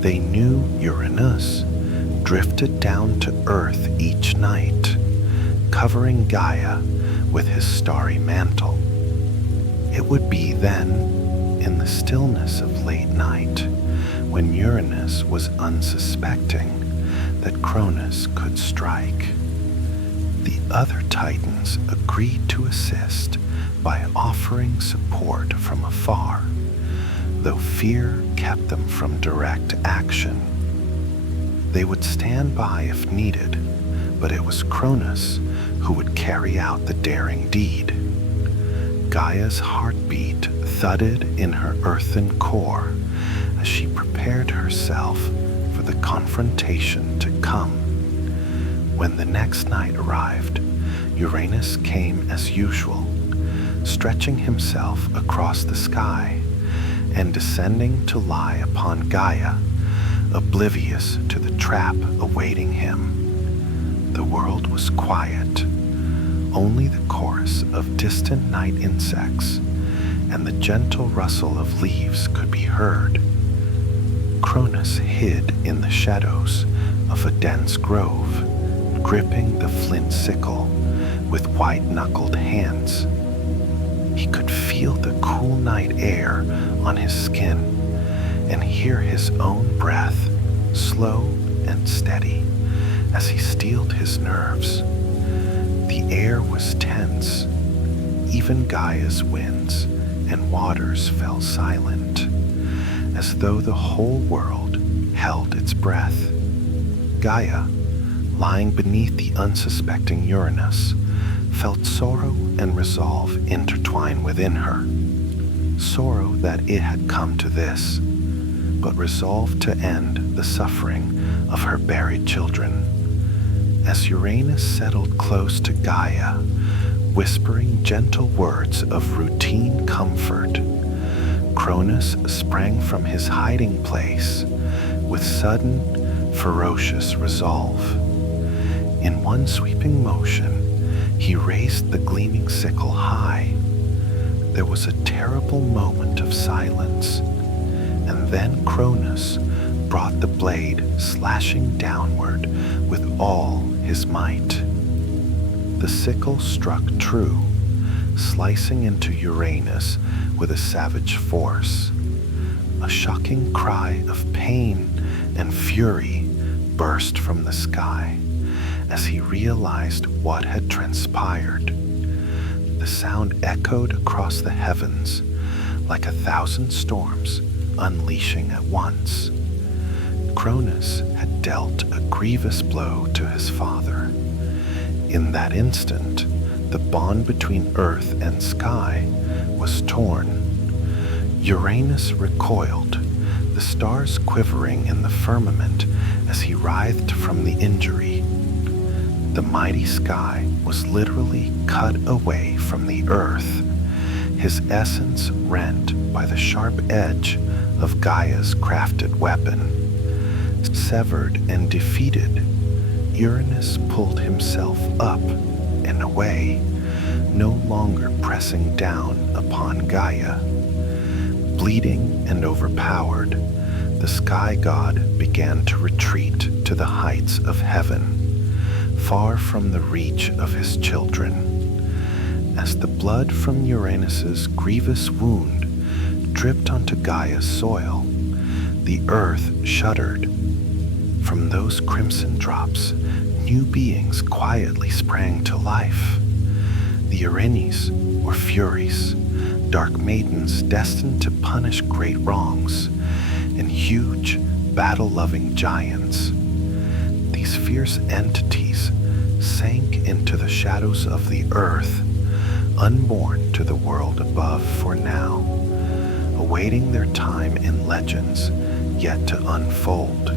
They knew Uranus drifted down to Earth each night, covering Gaia with his starry mantle. It would be then, in the stillness of late night, when Uranus was unsuspecting, that Cronus could strike. The other Titans agreed to assist by offering support from afar, though fear kept them from direct action. They would stand by if needed, but it was Cronus who would carry out the daring deed. Gaia's heartbeat thudded in her earthen core as she prepared herself for the confrontation to come. When the next night arrived, Uranus came as usual, stretching himself across the sky and descending to lie upon Gaia, oblivious to the trap awaiting him. The world was quiet. Only the chorus of distant night insects and the gentle rustle of leaves could be heard. Cronus hid in the shadows of a dense grove, gripping the flint sickle with white-knuckled hands. He could feel the cool night air on his skin and hear his own breath, slow and steady, as he steeled his nerves. The air was tense. Even Gaia's winds and waters fell silent, as though the whole world held its breath. Gaia, lying beneath the unsuspecting Uranus, felt sorrow and resolve intertwine within her. Sorrow that it had come to this, but resolve to end the suffering of her buried children. As Uranus settled close to Gaia, whispering gentle words of routine comfort, Cronus sprang from his hiding place with sudden, ferocious resolve. In one sweeping motion, he raised the gleaming sickle high. There was a terrible moment of silence, and then Cronus brought the blade slashing downward with all his might. The sickle struck true, slicing into Uranus with a savage force. A shocking cry of pain and fury burst from the sky as he realized what had transpired. The sound echoed across the heavens like 1,000 storms unleashing at once. Cronus had dealt a grievous blow to his father. In that instant, the bond between earth and sky was torn. Uranus recoiled, the stars quivering in the firmament as he writhed from the injury. The mighty sky was literally cut away from the earth, his essence rent by the sharp edge of Gaia's crafted weapon. Severed and defeated, Uranus pulled himself up and away, no longer pressing down upon Gaia. Bleeding and overpowered, the sky god began to retreat to the heights of heaven, far from the reach of his children. As the blood from Uranus's grievous wound dripped onto Gaia's soil, the earth shuddered. From those crimson drops, new beings quietly sprang to life. The Erinyes, or Furies, dark maidens destined to punish great wrongs, and huge, battle-loving giants. These fierce entities sank into the shadows of the earth, unborn to the world above for now, awaiting their time in legends yet to unfold.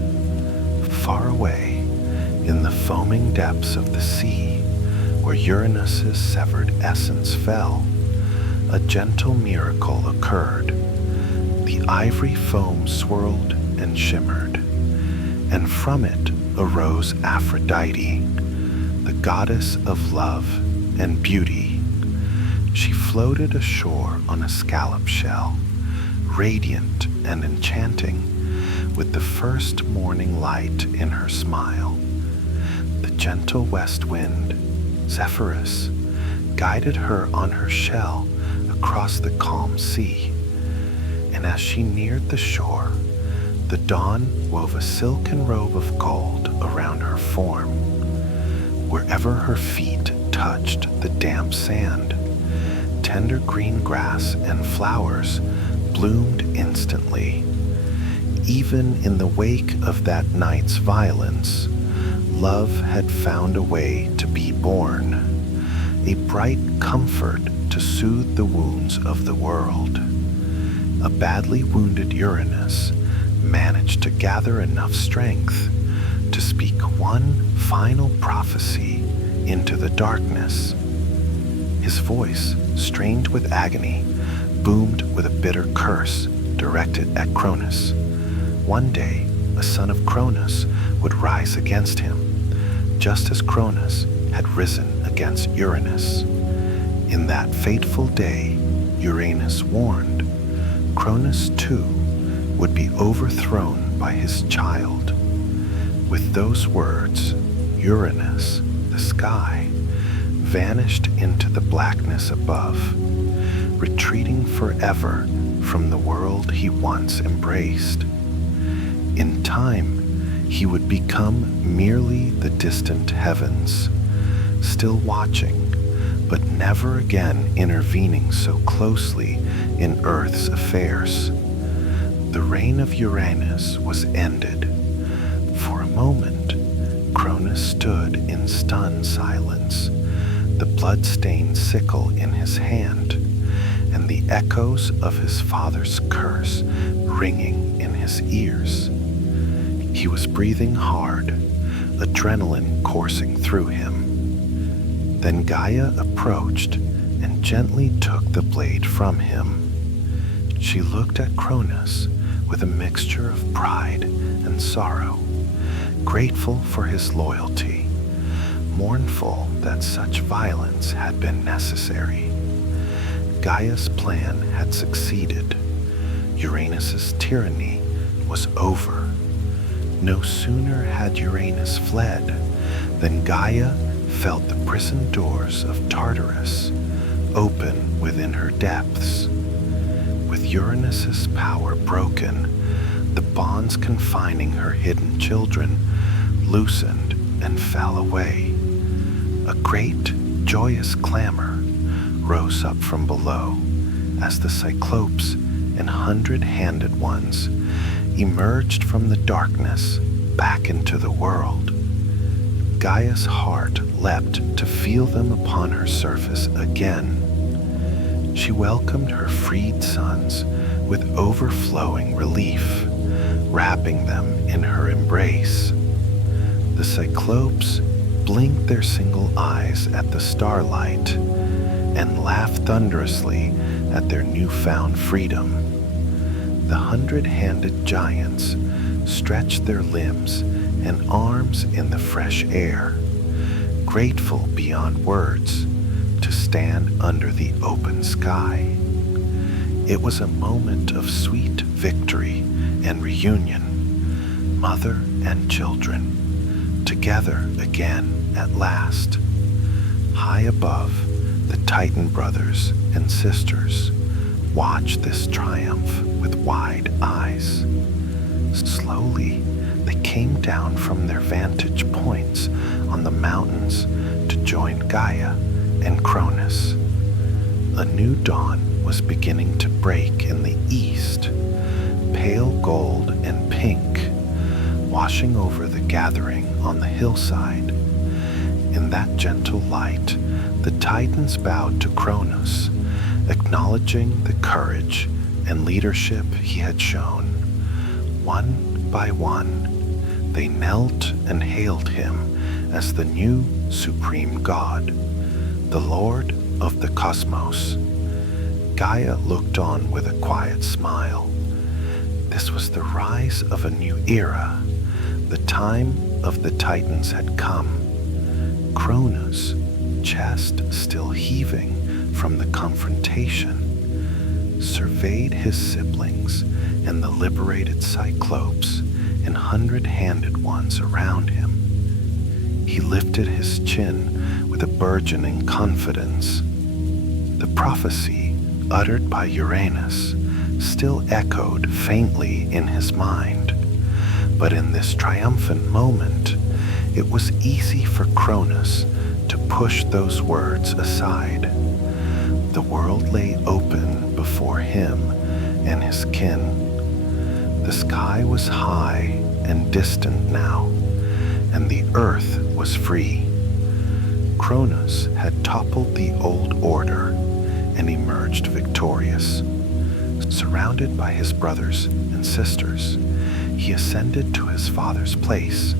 Far away, in the foaming depths of the sea, where Uranus's severed essence fell, a gentle miracle occurred. The ivory foam swirled and shimmered, and from it arose Aphrodite, the goddess of love and beauty. She floated ashore on a scallop shell, radiant and enchanting, with the first morning light in her smile. The gentle west wind, Zephyrus, guided her on her shell across the calm sea, and as she neared the shore, the dawn wove a silken robe of gold around her form. Wherever her feet touched the damp sand, tender green grass and flowers bloomed instantly. Even in the wake of that night's violence, love had found a way to be born, a bright comfort to soothe the wounds of the world. A badly wounded Uranus managed to gather enough strength to speak one final prophecy into the darkness. His voice, strained with agony, boomed with a bitter curse directed at Cronus. One day, a son of Cronus would rise against him, just as Cronus had risen against Uranus. In that fateful day, Uranus warned, Cronus too would be overthrown by his child. With those words, Uranus, the sky, vanished into the blackness above, retreating forever from the world he once embraced. In time, he would become merely the distant heavens, still watching, but never again intervening so closely in Earth's affairs. The reign of Uranus was ended. For a moment, Cronus stood in stunned silence, the blood-stained sickle in his hand, and the echoes of his father's curse ringing in his ears. He was breathing hard, adrenaline coursing through him. Then Gaia approached and gently took the blade from him. She looked at Cronus with a mixture of pride and sorrow, grateful for his loyalty, mournful that such violence had been necessary. Gaia's plan had succeeded. Uranus's tyranny was over. No sooner had Uranus fled than Gaia felt the prison doors of Tartarus open within her depths. With Uranus's power broken, the bonds confining her hidden children loosened and fell away. A great, joyous clamor rose up from below as the Cyclopes and 100-handed ones emerged from the darkness back into the world. Gaia's heart leapt to feel them upon her surface again. She welcomed her freed sons with overflowing relief, wrapping them in her embrace. The Cyclopes blinked their single eyes at the starlight and laughed thunderously at their newfound freedom. The 100-handed giants stretched their limbs and arms in the fresh air, grateful beyond words to stand under the open sky. It was a moment of sweet victory and reunion, mother and children, together again at last. High above, the Titan brothers and sisters watched this triumph with wide eyes. Slowly, they came down from their vantage points on the mountains to join Gaia and Cronus. A new dawn was beginning to break in the east, pale gold and pink, washing over the gathering on the hillside. In that gentle light, the Titans bowed to Cronus, acknowledging the courage and leadership he had shown. One by one, they knelt and hailed him as the new supreme god, the Lord of the cosmos. Gaia looked on with a quiet smile. This was the rise of a new era. The time of the Titans had come. Cronus, chest still heaving from the confrontation, surveyed his siblings and the liberated Cyclopes and 100-handed ones around him. He lifted his chin with a burgeoning confidence. The prophecy uttered by Uranus still echoed faintly in his mind, but in this triumphant moment, it was easy for Cronus to push those words aside. The world lay open before him and his kin. The sky was high and distant now, and the earth was free. Cronus had toppled the old order and emerged victorious. Surrounded by his brothers and sisters, he ascended to his father's place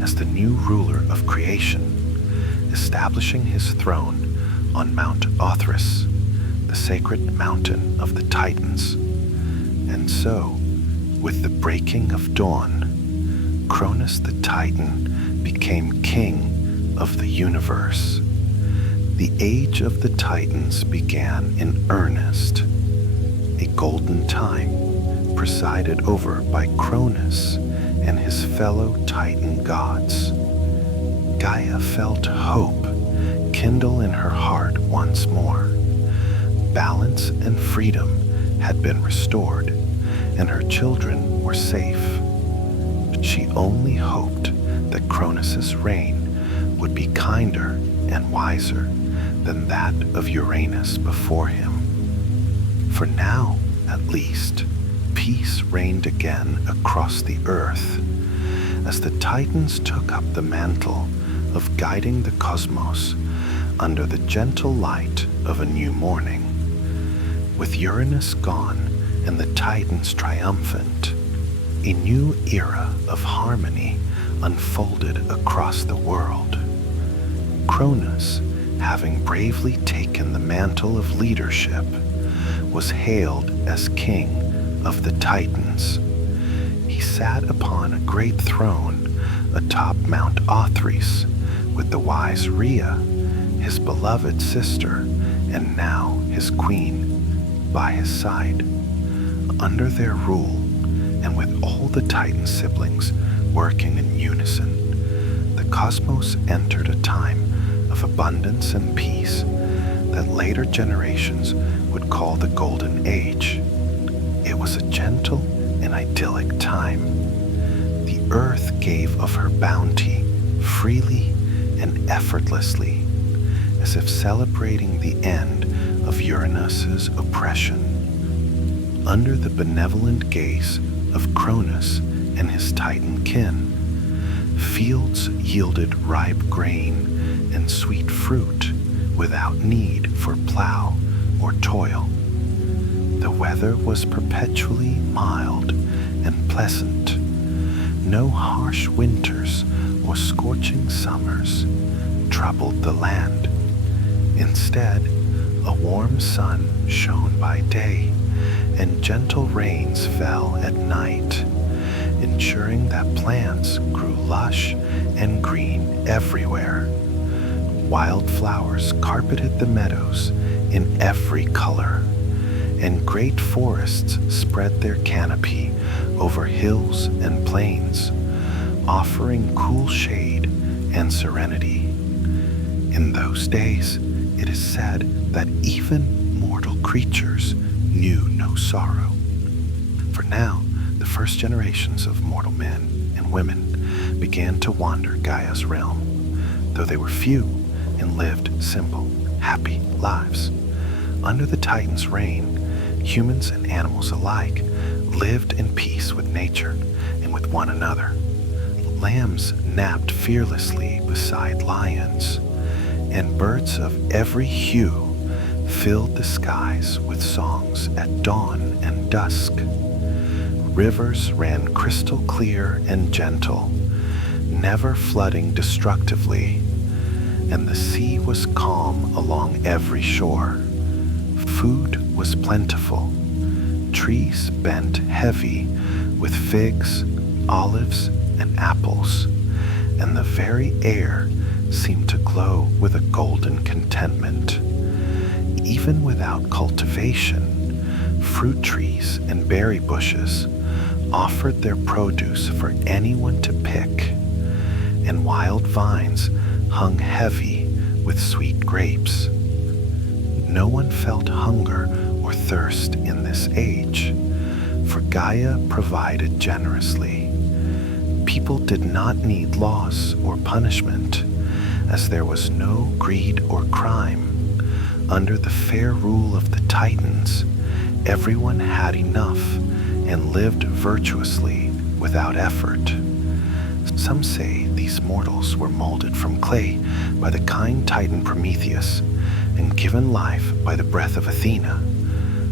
as the new ruler of creation, establishing his throne on Mount Othrys, the sacred mountain of the Titans. And so, with the breaking of dawn, Cronus the Titan became king of the universe. The age of the Titans began in earnest, a golden time presided over by Cronus and his fellow Titan gods. Gaia felt hope kindle in her heart once more. Balance and freedom had been restored, and her children were safe. She only hoped that Cronus's reign would be kinder and wiser than that of Uranus before him. For now, at least, peace reigned again across the earth, as the Titans took up the mantle of guiding the cosmos under the gentle light of a new morning. With Uranus gone and the Titans triumphant, a new era of harmony unfolded across the world. Cronus, having bravely taken the mantle of leadership, was hailed as king of the Titans. He sat upon a great throne atop Mount Othrys with the wise Rhea, his beloved sister, and now his queen, by his side. Under their rule, and with all the Titan siblings working in unison, the cosmos entered a time of abundance and peace that later generations would call the Golden Age. It was a gentle and idyllic time. The earth gave of her bounty freely and effortlessly, as if celebrating the end of Uranus's oppression. under the benevolent gaze of Cronus and his Titan kin, fields yielded ripe grain and sweet fruit without need for plow or toil. The weather was perpetually mild and pleasant. No harsh winters or scorching summers troubled the land. Instead, a warm sun shone by day, and gentle rains fell at night, ensuring that plants grew lush and green everywhere. Wildflowers carpeted the meadows in every color, and great forests spread their canopy over hills and plains, offering cool shade and serenity. In those days, it is said that even mortal creatures knew no sorrow. For now, the first generations of mortal men and women began to wander Gaia's realm, though they were few and lived simple, happy lives. Under the Titan's reign, humans and animals alike lived in peace with nature and with one another. Lambs napped fearlessly beside lions, and birds of every hue filled the skies with songs at dawn and dusk. Rivers ran crystal clear and gentle, never flooding destructively, and the sea was calm along every shore. Food was plentiful. Trees bent heavy with figs, olives, and apples, and the very air seemed to glow with a golden contentment. Even without cultivation, fruit trees and berry bushes offered their produce for anyone to pick, and wild vines hung heavy with sweet grapes. No one felt hunger or thirst in this age, for Gaia provided generously. People did not need laws or punishment, as there was no greed or crime. Under the fair rule of the Titans, everyone had enough and lived virtuously without effort. Some say these mortals were molded from clay by the kind Titan Prometheus and given life by the breath of Athena.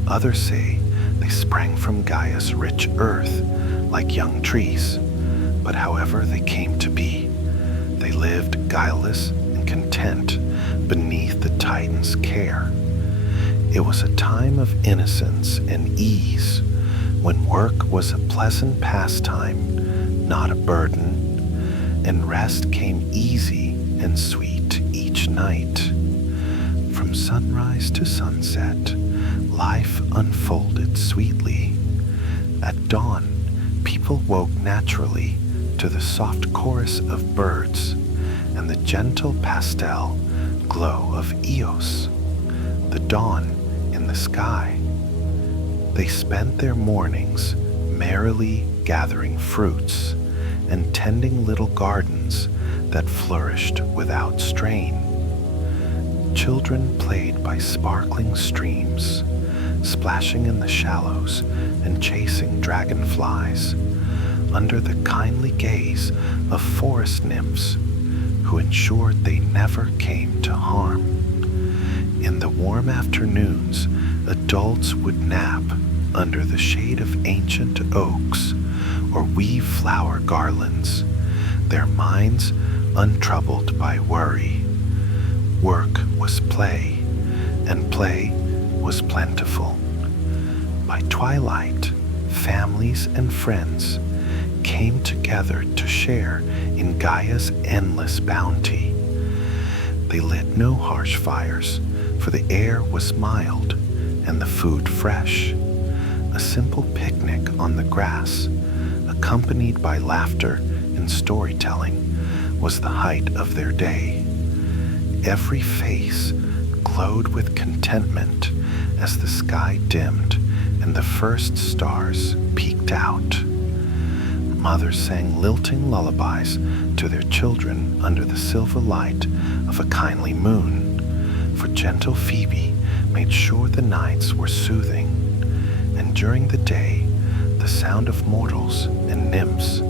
Others say they sprang from Gaia's rich earth like young trees, but however they came to be, they lived guileless and content beneath the Titan's care. It was a time of innocence and ease, when work was a pleasant pastime, not a burden, and rest came easy and sweet each night. From sunrise to sunset, life unfolded sweetly. At dawn, people woke naturally to the soft chorus of birds and the gentle pastel glow of Eos, the dawn in the sky. They spent their mornings merrily gathering fruits and tending little gardens that flourished without strain. Children played by sparkling streams, splashing in the shallows and chasing dragonflies, under the kindly gaze of forest nymphs who ensured they never came to harm. In the warm afternoons, adults would nap under the shade of ancient oaks or weave flower garlands, their minds untroubled by worry. Work was play, and play was plentiful. By twilight, families and friends came together to share in Gaia's endless bounty. They lit no harsh fires, for the air was mild and the food fresh. A simple picnic on the grass, accompanied by laughter and storytelling, was the height of their day. Every face glowed with contentment as the sky dimmed and the first stars peeked out. Mothers sang lilting lullabies to their children under the silver light of a kindly moon, for gentle Phoebe made sure the nights were soothing, and during the day, the sound of mortals and nymphs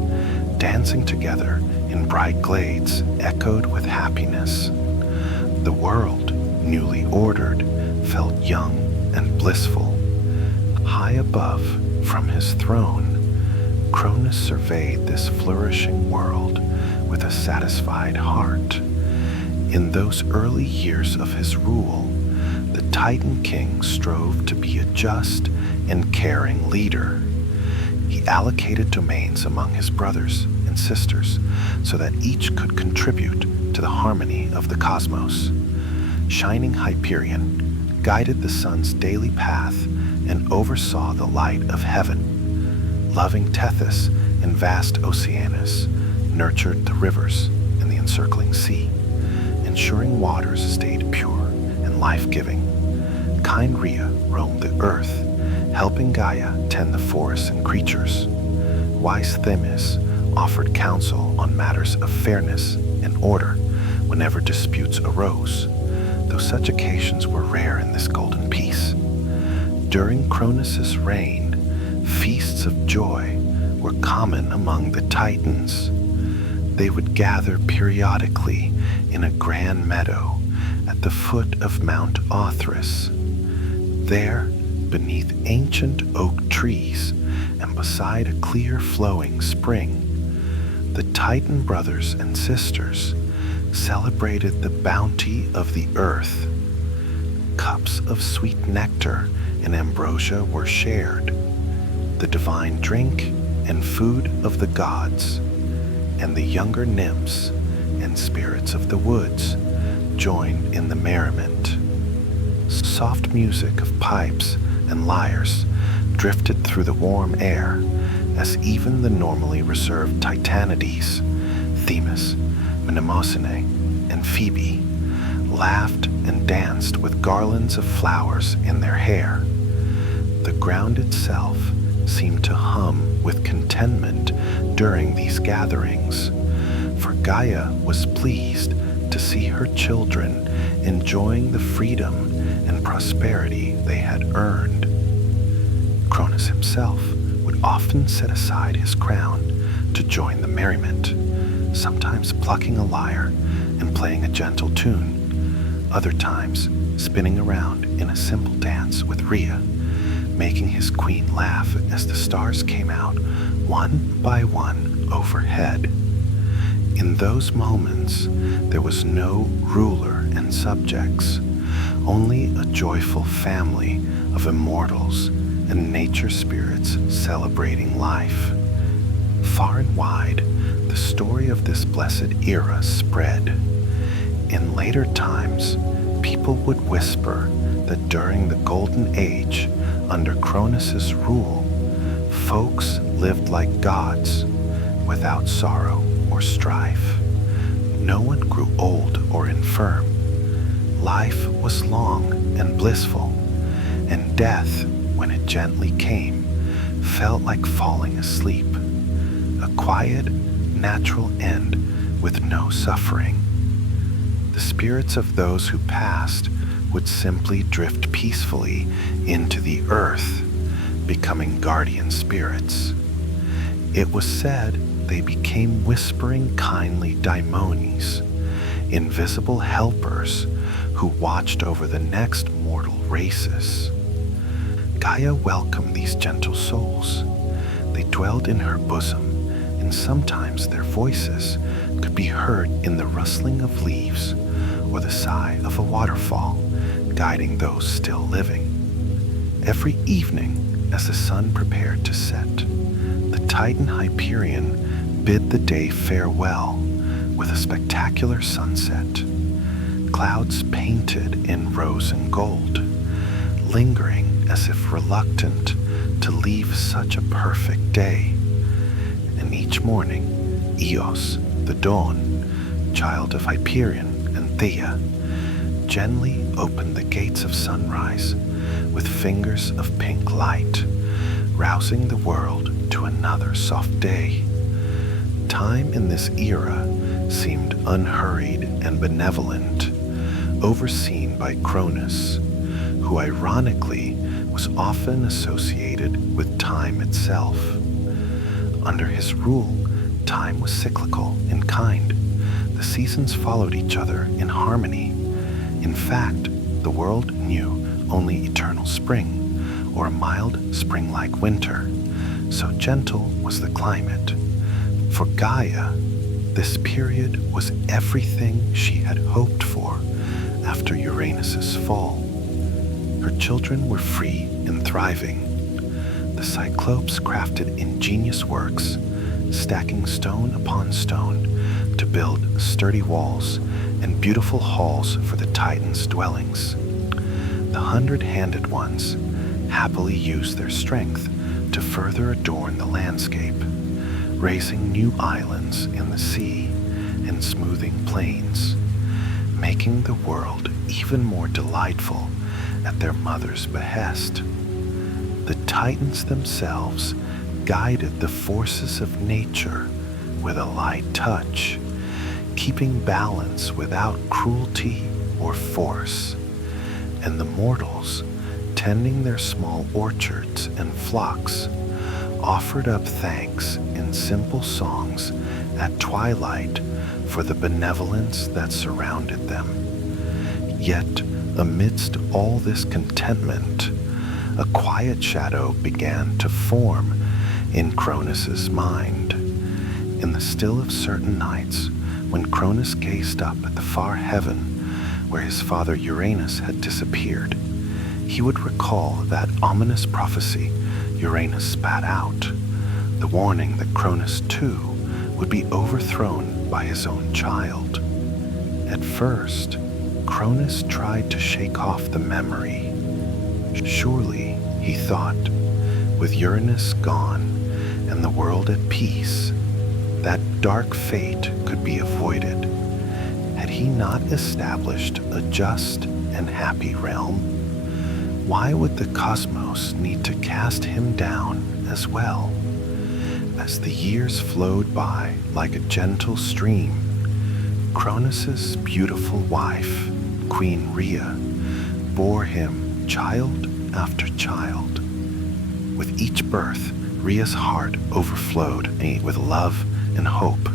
dancing together in bright glades echoed with happiness. The world, newly ordered, felt young and blissful. High above, from his throne, Cronus surveyed this flourishing world with a satisfied heart. In those early years of his rule, the Titan King strove to be a just and caring leader. He allocated domains among his brothers and sisters so that each could contribute to the harmony of the cosmos. Shining Hyperion guided the sun's daily path and oversaw the light of heaven. Loving Tethys in vast Oceanus nurtured the rivers and the encircling sea, ensuring waters stayed pure and life-giving. Kind Rhea roamed the earth, helping Gaia tend the forests and creatures. Wise Themis offered counsel on matters of fairness and order whenever disputes arose, though such occasions were rare in this golden peace. During Cronus's reign, feasts of joy were common among the Titans. They would gather periodically in a grand meadow at the foot of Mount Othrys. There, beneath ancient oak trees and beside a clear flowing spring, the Titan brothers and sisters celebrated the bounty of the earth. Cups of sweet nectar and ambrosia were shared, the divine drink and food of the gods, and the younger nymphs and spirits of the woods joined in the merriment. Soft music of pipes and lyres drifted through the warm air as even the normally reserved Titanides, Themis, Mnemosyne, and Phoebe, laughed and danced with garlands of flowers in their hair. The ground itself seemed to hum with contentment during these gatherings, for Gaia was pleased to see her children enjoying the freedom and prosperity they had earned. Cronus himself would often set aside his crown to join the merriment, sometimes plucking a lyre and playing a gentle tune, other times spinning around in a simple dance with Rhea, making his queen laugh as the stars came out one by one overhead. In those moments, there was no ruler and subjects, only a joyful family of immortals and nature spirits celebrating life. Far and wide, the story of this blessed era spread. In later times, people would whisper that during the Golden Age, under Cronus's rule, folks lived like gods, without sorrow or strife. No one grew old or infirm. Life was long and blissful, and death, when it gently came, felt like falling asleep, a quiet, natural end with no suffering. The spirits of those who passed would simply drift peacefully into the earth, becoming guardian spirits. It was said they became whispering kindly daimones, invisible helpers who watched over the next mortal races. Gaia welcomed these gentle souls. They dwelled in her bosom, and sometimes their voices could be heard in the rustling of leaves or the sigh of a waterfall, guiding those still living. Every evening, as the sun prepared to set, the Titan Hyperion bid the day farewell with a spectacular sunset. Clouds painted in rose and gold, lingering as if reluctant to leave such a perfect day. And each morning, Eos, the dawn, child of Hyperion and Thea, gently opened the gates of sunrise with fingers of pink light, rousing the world to another soft day. Time in this era seemed unhurried and benevolent, overseen by Cronus, who ironically was often associated with time itself. Under his rule, time was cyclical in kind. The seasons followed each other in harmony. In fact, the world knew only eternal spring, or a mild spring-like winter, so gentle was the climate. For Gaia, this period was everything she had hoped for after Uranus's fall. Her children were free and thriving. The Cyclopes crafted ingenious works, stacking stone upon stone to build sturdy walls and beautiful halls for the Titans' dwellings. The 100-handed ones happily used their strength to further adorn the landscape, raising new islands in the sea and smoothing plains, making the world even more delightful at their mother's behest. The Titans themselves guided the forces of nature with a light touch, keeping balance without cruelty or force, and the mortals, tending their small orchards and flocks, offered up thanks in simple songs at twilight for the benevolence that surrounded them. Yet, amidst all this contentment, a quiet shadow began to form in Cronus's mind. In the still of certain nights, when Cronus gazed up at the far heaven where his father Uranus had disappeared, he would recall that ominous prophecy Uranus spat out, the warning that Cronus too would be overthrown by his own child. At first, Cronus tried to shake off the memory. Surely, he thought, with Uranus gone and the world at peace, that dark fate could be avoided. Had he not established a just and happy realm? Why would the cosmos need to cast him down as well? As the years flowed by like a gentle stream, Cronus's beautiful wife, Queen Rhea, bore him child after child. With each birth, Rhea's heart overflowed with love and hope,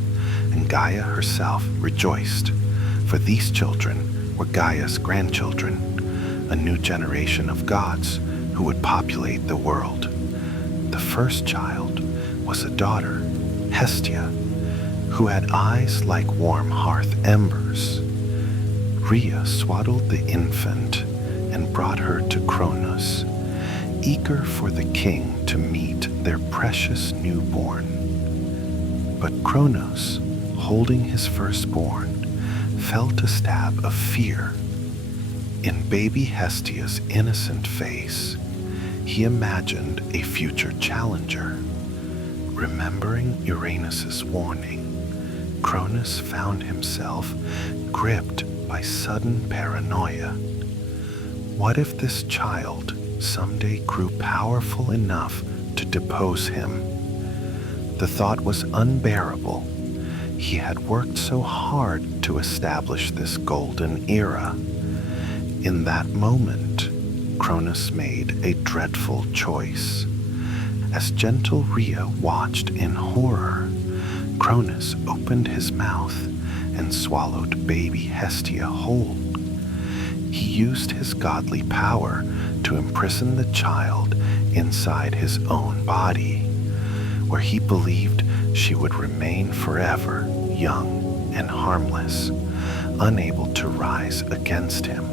and Gaia herself rejoiced, for these children were Gaia's grandchildren, a new generation of gods who would populate the world. The first child was a daughter, Hestia, who had eyes like warm hearth embers. Rhea swaddled the infant and brought her to Cronus, eager for the king to meet their precious newborn. But Cronus, holding his firstborn, felt a stab of fear. In baby Hestia's innocent face, he imagined a future challenger. Remembering Uranus's warning, Cronus found himself gripped by sudden paranoia. What if this child someday grew powerful enough to depose him? The thought was unbearable. He had worked so hard to establish this golden era. In that moment, Cronus made a dreadful choice. As gentle Rhea watched in horror, Cronus opened his mouth and swallowed baby Hestia whole. He used his godly power to imprison the child inside his own body, where he believed she would remain forever young and harmless, unable to rise against him.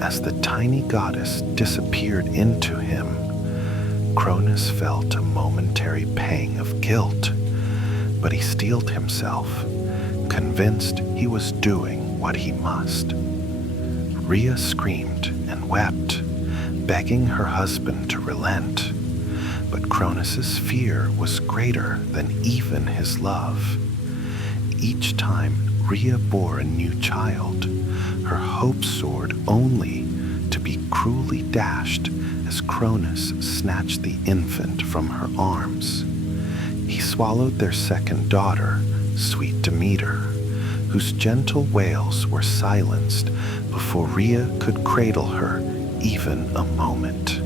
As the tiny goddess disappeared into him, Cronus felt a momentary pang of guilt, but he steeled himself, convinced he was doing what he must. Rhea screamed and wept, begging her husband to relent, but Cronus's fear was greater than even his love. Each time Rhea bore a new child, her hope soared only to be cruelly dashed as Cronus snatched the infant from her arms. He swallowed their second daughter, sweet Demeter, whose gentle wails were silenced before Rhea could cradle her even a moment.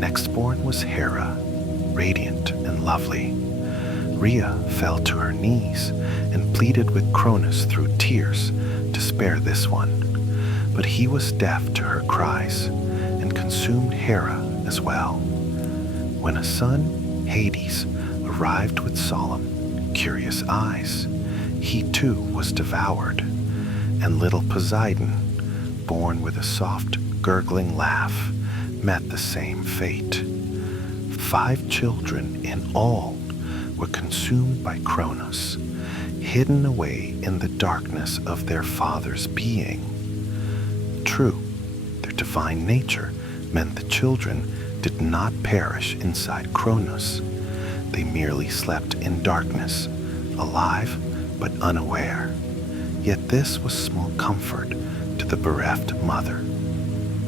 Next born was Hera, radiant and lovely. Rhea fell to her knees and pleaded with Cronus through tears to spare this one, but he was deaf to her cries and consumed Hera as well. When a son, Hades, arrived with solemn, curious eyes, he too was devoured, and little Poseidon, born with a soft, gurgling laugh, met the same fate. 5 children in all were consumed by Cronus, hidden away in the darkness of their father's being. True, their divine nature meant the children did not perish inside Cronus. They merely slept in darkness, alive but unaware. Yet this was small comfort to the bereft mother.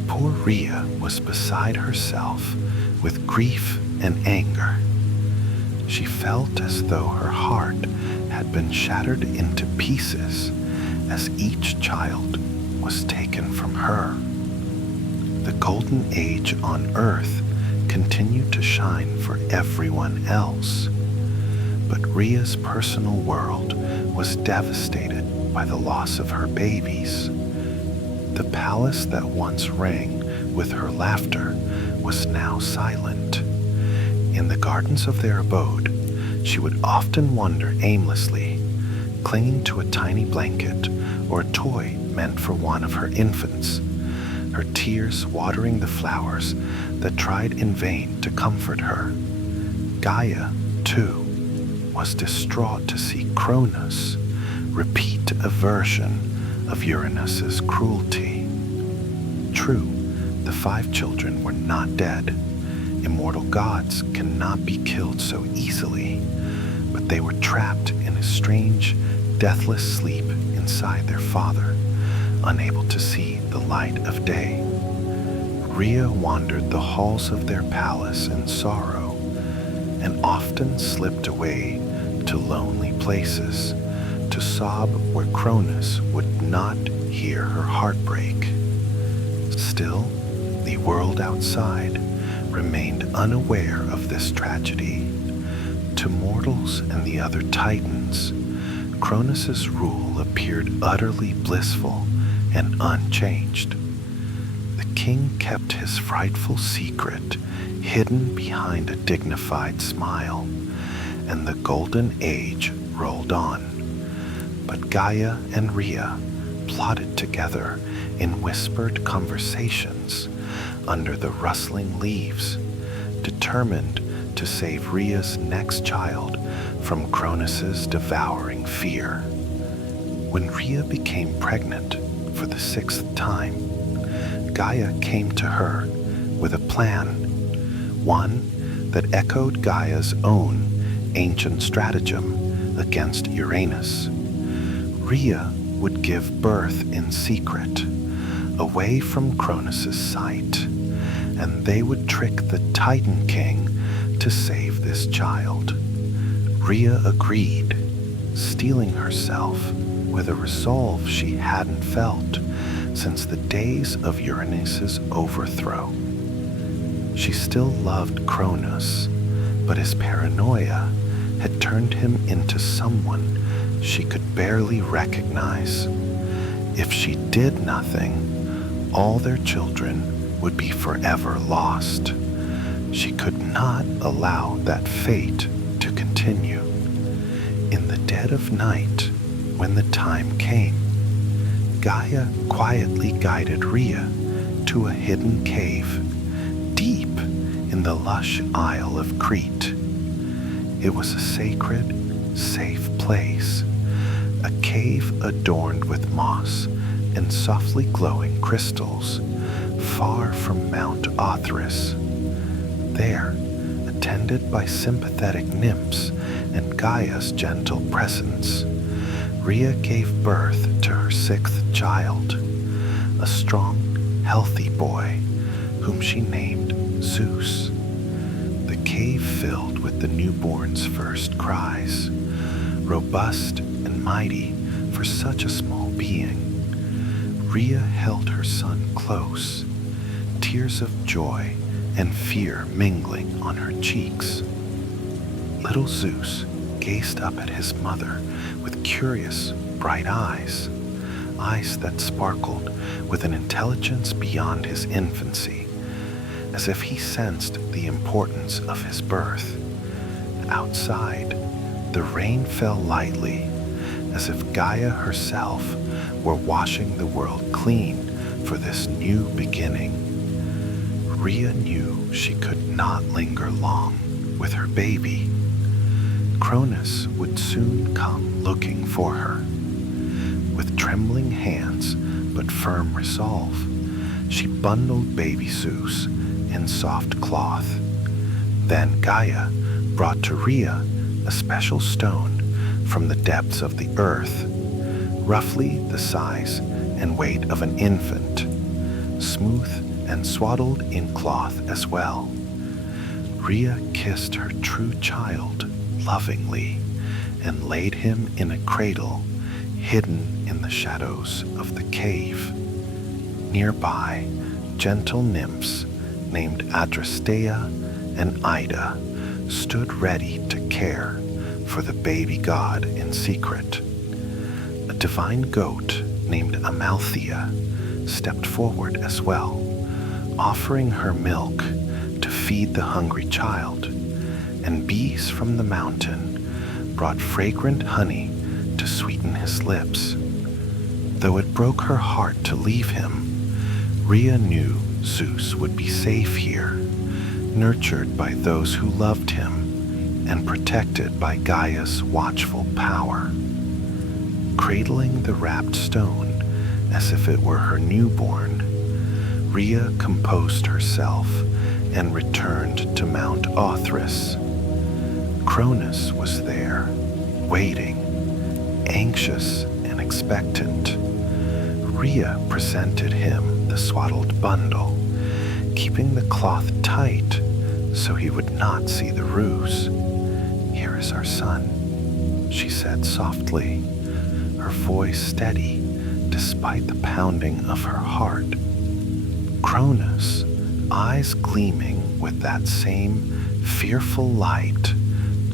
Poor Rhea was beside herself with grief and anger. She felt as though her heart had been shattered into pieces as each child was taken from her. The Golden Age on Earth continued to shine for everyone else, but Rhea's personal world was devastated by the loss of her babies. The palace that once rang with her laughter was now silent. In the gardens of their abode, she would often wander aimlessly, clinging to a tiny blanket or a toy meant for one of her infants, her tears watering the flowers that tried in vain to comfort her. Gaia, too, was distraught to see Cronus repeat a version of Uranus's cruelty. True, the 5 children were not dead. Immortal gods cannot be killed so easily, but they were trapped in a strange, deathless sleep inside their father, unable to see the light of day. Rhea wandered the halls of their palace in sorrow, and often slipped away to lonely places to sob where Cronus would not hear her heartbreak. Still, the world outside remained unaware of this tragedy. To mortals and the other titans, Cronus's rule appeared utterly blissful and unchanged. The king kept his frightful secret hidden behind a dignified smile, and the Golden Age rolled on. But Gaia and Rhea plotted together in whispered conversations under the rustling leaves, determined to save Rhea's next child from Cronus's devouring fear. When Rhea became pregnant for the 6th time, Gaia came to her with a plan, one that echoed Gaia's own ancient stratagem against Uranus. Rhea would give birth in secret, away from Cronus's sight, and they would trick the Titan King to save this child. Rhea agreed, steeling herself with a resolve she hadn't felt since the days of Uranus's overthrow. She still loved Cronus, but his paranoia had turned him into someone she could barely recognize. If she did nothing, all their children would be forever lost. She could not allow that fate to continue. In the dead of night, when the time came, Gaia quietly guided Rhea to a hidden cave deep in the lush Isle of Crete. It was a sacred, safe place, a cave adorned with moss and softly glowing crystals, far from Mount Othrys. There, attended by sympathetic nymphs and Gaia's gentle presence, Rhea gave birth to her 6th child, a strong, healthy boy whom she named Zeus. The cave filled with the newborn's first cries, robust and mighty for such a small being. Rhea held her son close, tears of joy and fear mingling on her cheeks. Little Zeus gazed up at his mother with curious, bright eyes that sparkled with an intelligence beyond his infancy, as if he sensed the importance of his birth. Outside, the rain fell lightly, as if Gaia herself were washing the world clean for this new beginning. Rhea knew she could not linger long with her baby. Cronus would soon come looking for her. With trembling hands but firm resolve, she bundled baby Zeus in soft cloth. Then Gaia brought to Rhea a special stone from the depths of the earth, roughly the size and weight of an infant, smooth and swaddled in cloth as well. Rhea kissed her true child lovingly and laid him in a cradle hidden in the shadows of the cave. Nearby, gentle nymphs named Adrastea and Ida stood ready to care for the baby god in secret. A divine goat named Amalthea stepped forward as well, offering her milk to feed the hungry child, and bees from the mountain brought fragrant honey to sweeten his lips. Though it broke her heart to leave him, Rhea knew Zeus would be safe here, nurtured by those who loved him and protected by Gaia's watchful power. Cradling the wrapped stone as if it were her newborn, Rhea composed herself and returned to Mount Othrys. Cronus was there, waiting, anxious and expectant. Rhea presented him the swaddled bundle, keeping the cloth tight so he would not see the ruse. "Here is our son," she said softly, her voice steady despite the pounding of her heart. Cronus, eyes gleaming with that same fearful light,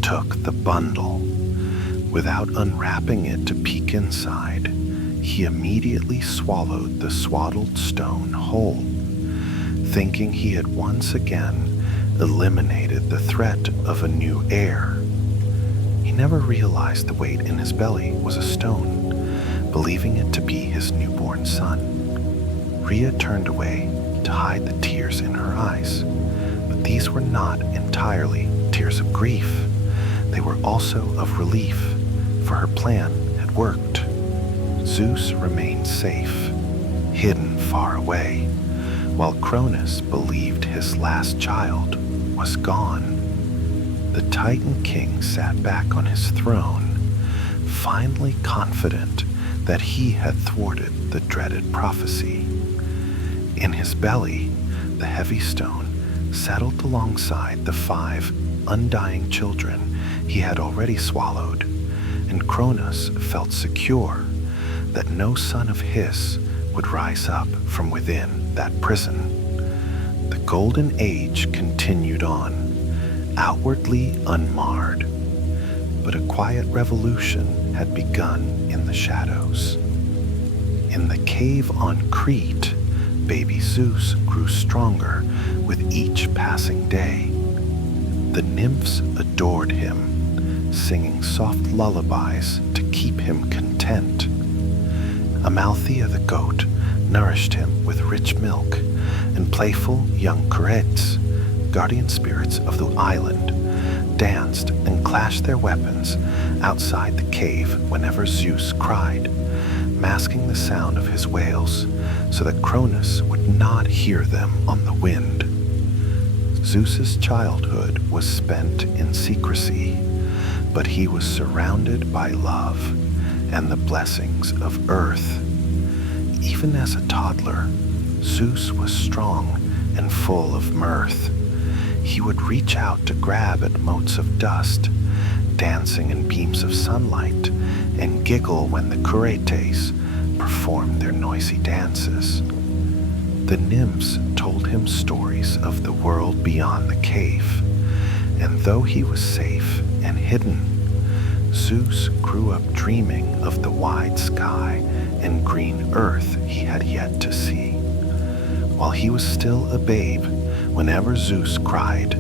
took the bundle. Without unwrapping it to peek inside, he immediately swallowed the swaddled stone whole, thinking he had once again eliminated the threat of a new heir. He never realized the weight in his belly was a stone, believing it to be his newborn son. Rhea turned away to hide the tears in her eyes, but these were not entirely tears of grief. They were also of relief, for her plan had worked. Zeus remained safe, hidden far away, while Cronus believed his last child was gone. The Titan King sat back on his throne, finally confident that he had thwarted the dreaded prophecy. In his belly, the heavy stone settled alongside the 5 undying children he had already swallowed, and Cronus felt secure that no son of his would rise up from within that prison. The Golden Age continued on, outwardly unmarred, but a quiet revolution had begun in the shadows. In the cave on Crete, baby Zeus grew stronger with each passing day. The nymphs adored him, singing soft lullabies to keep him content. Amalthea the goat nourished him with rich milk, and playful young Curetes, guardian spirits of the island, danced and clashed their weapons outside the cave whenever Zeus cried, masking the sound of his wails so that Cronus would not hear them on the wind. Zeus's childhood was spent in secrecy, but he was surrounded by love and the blessings of earth. Even as a toddler, Zeus was strong and full of mirth. He would reach out to grab at motes of dust, dancing in beams of sunlight, and giggle when the Curetes performed their noisy dances. The nymphs told him stories of the world beyond the cave, and though he was safe and hidden, Zeus grew up dreaming of the wide sky and green earth he had yet to see. While he was still a babe, whenever Zeus cried,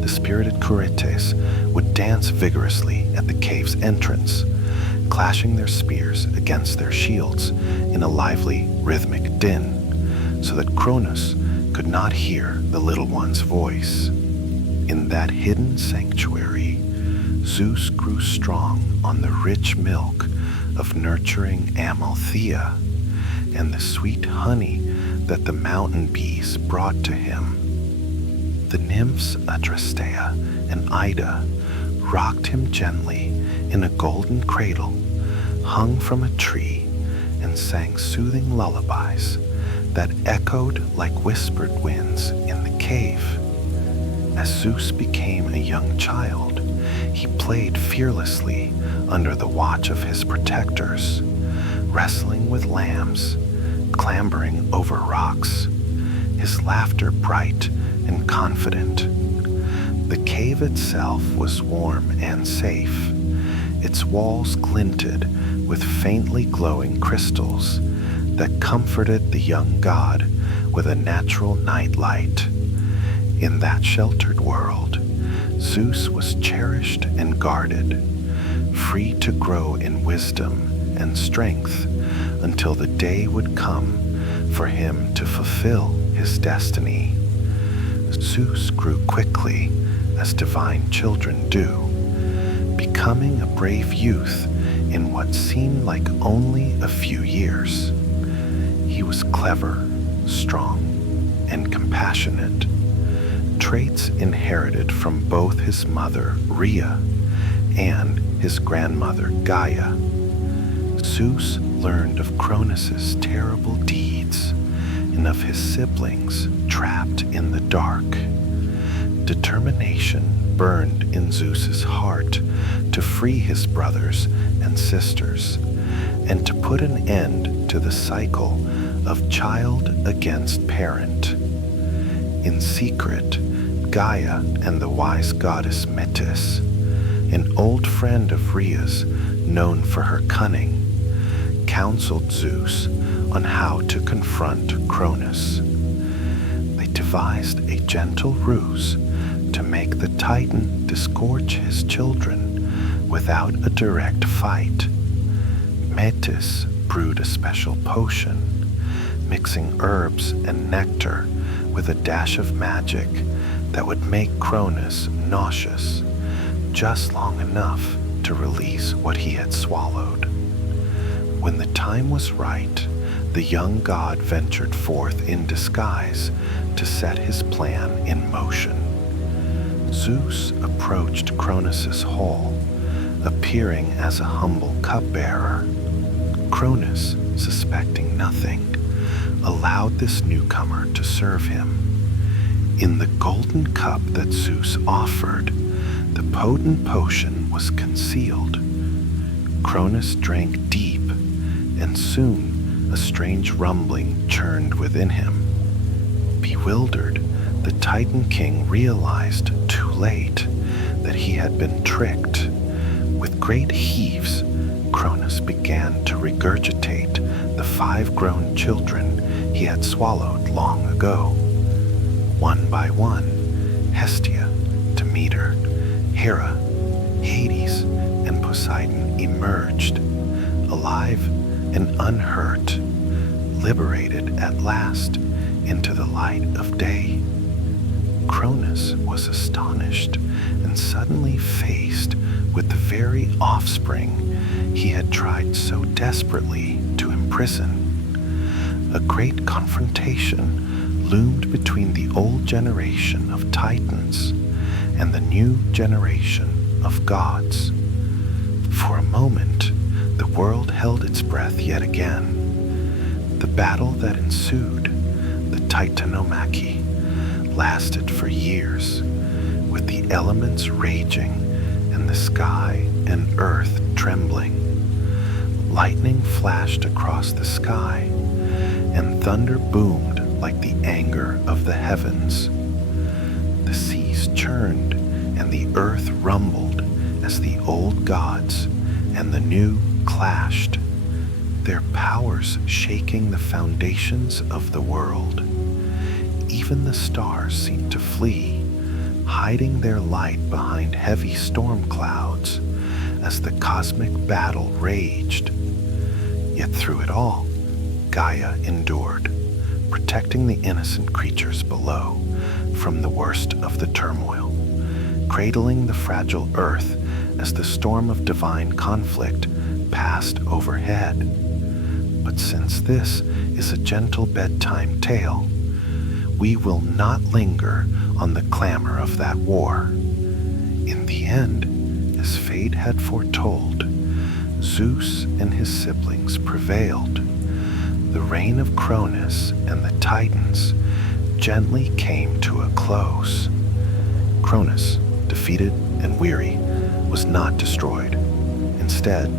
the spirited Curetes would dance vigorously at the cave's entrance, clashing their spears against their shields in a lively, rhythmic din, so that Cronus could not hear the little one's voice. In that hidden sanctuary, Zeus grew strong on the rich milk of nurturing Amalthea and the sweet honey that the mountain bees brought to him. The nymphs Adrastea and Ida rocked him gently in a golden cradle hung from a tree and sang soothing lullabies that echoed like whispered winds in the cave. As Zeus became a young child, he played fearlessly under the watch of his protectors, wrestling with lambs, clambering over rocks, his laughter bright and confident. The cave itself was warm and safe. Its walls glinted with faintly glowing crystals that comforted the young god with a natural night light. In that sheltered world, Zeus was cherished and guarded, free to grow in wisdom and strength until the day would come for him to fulfill his destiny. Zeus grew quickly, as divine children do, becoming a brave youth in what seemed like only a few years. He was clever, strong, and compassionate, traits inherited from both his mother, Rhea, and his grandmother, Gaia. Zeus learned of Cronus's terrible deeds and of his siblings trapped in the dark. Determination burned in Zeus's heart to free his brothers and sisters and to put an end to the cycle of child against parent. In secret, Gaia and the wise goddess Metis, an old friend of Rhea's known for her cunning, counseled Zeus on how to confront Cronus. They devised a gentle ruse to make the Titan disgorge his children without a direct fight. Metis brewed a special potion, mixing herbs and nectar with a dash of magic that would make Cronus nauseous, just long enough to release what he had swallowed. When the time was right, the young god ventured forth in disguise to set his plan in motion. Zeus approached Cronus's hall, appearing as a humble cupbearer. Cronus, suspecting nothing, allowed this newcomer to serve him. In the golden cup that Zeus offered, the potent potion was concealed. Cronus drank deep, and soon a strange rumbling churned within him. Bewildered, the Titan King realized too late that he had been tricked. With great heaves, Cronus began to regurgitate the 5 grown children he had swallowed long ago. One by one, Hestia, Demeter, Hera, Hades, and Poseidon emerged, alive and unhurt, liberated at last into the light of day. Cronus was astonished and suddenly faced with the very offspring he had tried so desperately to imprison. A great confrontation loomed between the old generation of Titans and the new generation of gods. For a moment, the world held its breath yet again. The battle that ensued, the Titanomachy, lasted for years, with the elements raging and the sky and earth trembling. Lightning flashed across the sky, and thunder boomed like the anger of the heavens. The seas churned and the earth rumbled as the old gods and the new clashed, their powers shaking the foundations of the world. Even the stars seemed to flee, hiding their light behind heavy storm clouds as the cosmic battle raged. Yet through it all, Gaia endured, protecting the innocent creatures below from the worst of the turmoil, cradling the fragile earth as the storm of divine conflict passed overhead. But since this is a gentle bedtime tale, we will not linger on the clamor of that war. In the end, as fate had foretold, Zeus and his siblings prevailed. The reign of Cronus and the Titans gently came to a close. Cronus, defeated and weary, was not destroyed. Instead,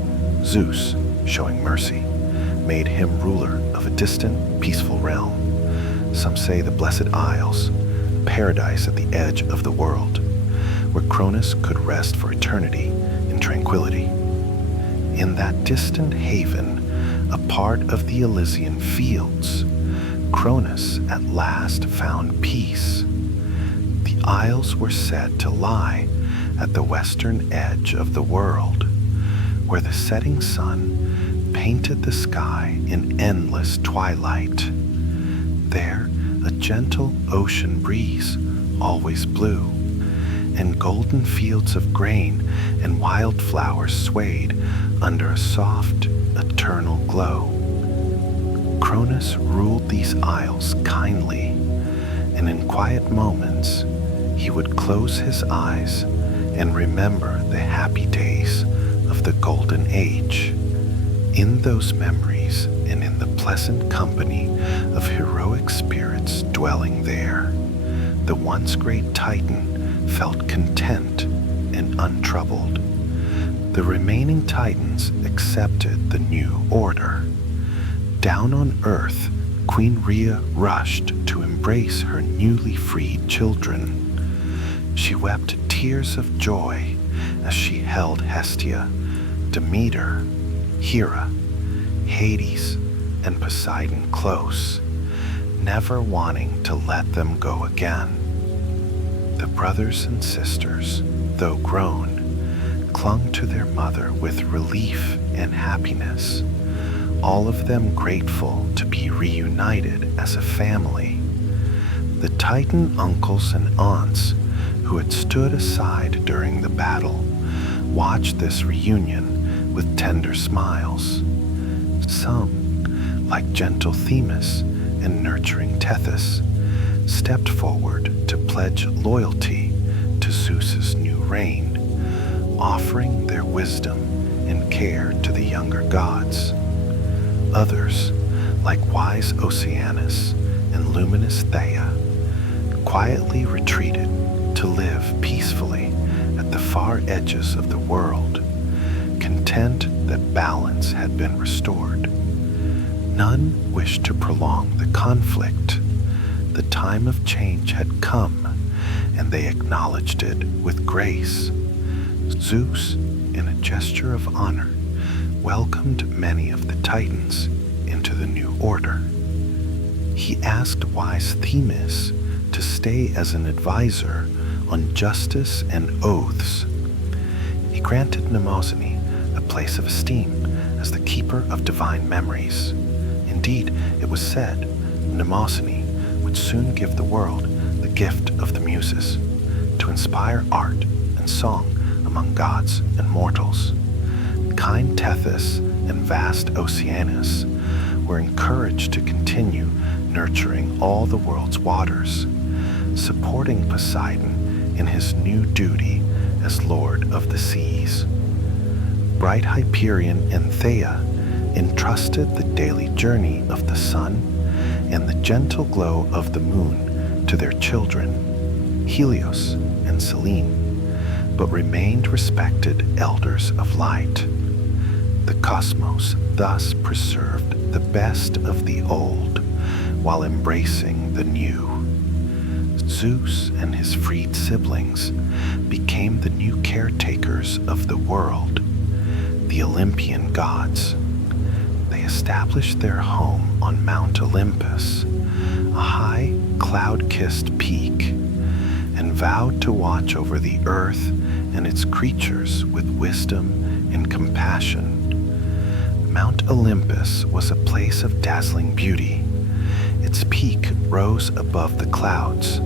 Zeus, showing mercy, made him ruler of a distant, peaceful realm. Some say the Blessed Isles, a paradise at the edge of the world, where Cronus could rest for eternity in tranquility. In that distant haven, a part of the Elysian fields, Cronus at last found peace. The isles were said to lie at the western edge of the world, where the setting sun painted the sky in endless twilight. There, a gentle ocean breeze always blew, and golden fields of grain and wildflowers swayed under a soft, eternal glow. Cronus ruled these isles kindly, and in quiet moments he would close his eyes and remember the happy days of the Golden Age. In those memories and in the pleasant company of heroic spirits dwelling there, the once great Titan felt content and untroubled. The remaining Titans accepted the new order. Down on Earth, Queen Rhea rushed to embrace her newly freed children. She wept tears of joy as she held Hestia, Demeter, Hera, Hades, and Poseidon close, never wanting to let them go again. The brothers and sisters, though grown, clung to their mother with relief and happiness, all of them grateful to be reunited as a family. The Titan uncles and aunts who had stood aside during the battle watched this reunion with tender smiles. Some, like gentle Themis and nurturing Tethys, stepped forward to pledge loyalty to Zeus's new reign, offering their wisdom and care to the younger gods. Others, like wise Oceanus and luminous Theia, quietly retreated to live peacefully at the far edges of the world, content that balance had been restored. None wished to prolong the conflict. The time of change had come, and they acknowledged it with grace. Zeus, in a gesture of honor, welcomed many of the Titans into the new order. He asked wise Themis to stay as an advisor on justice and oaths. He granted Mnemosyne a place of esteem as the keeper of divine memories. Indeed, it was said Mnemosyne would soon give the world the gift of the Muses, to inspire art and song among gods and mortals. Kind Tethys and vast Oceanus were encouraged to continue nurturing all the world's waters, supporting Poseidon in his new duty as Lord of the Seas. Bright Hyperion and Theia entrusted the daily journey of the sun and the gentle glow of the moon to their children, Helios and Selene, but remained respected elders of light. The cosmos thus preserved the best of the old, while embracing the new. Zeus and his freed siblings became the new caretakers of the world, the Olympian gods. They established their home on Mount Olympus, a high, cloud-kissed peak, and vowed to watch over the earth and its creatures with wisdom and compassion. Mount Olympus was a place of dazzling beauty. Its peak rose above the clouds,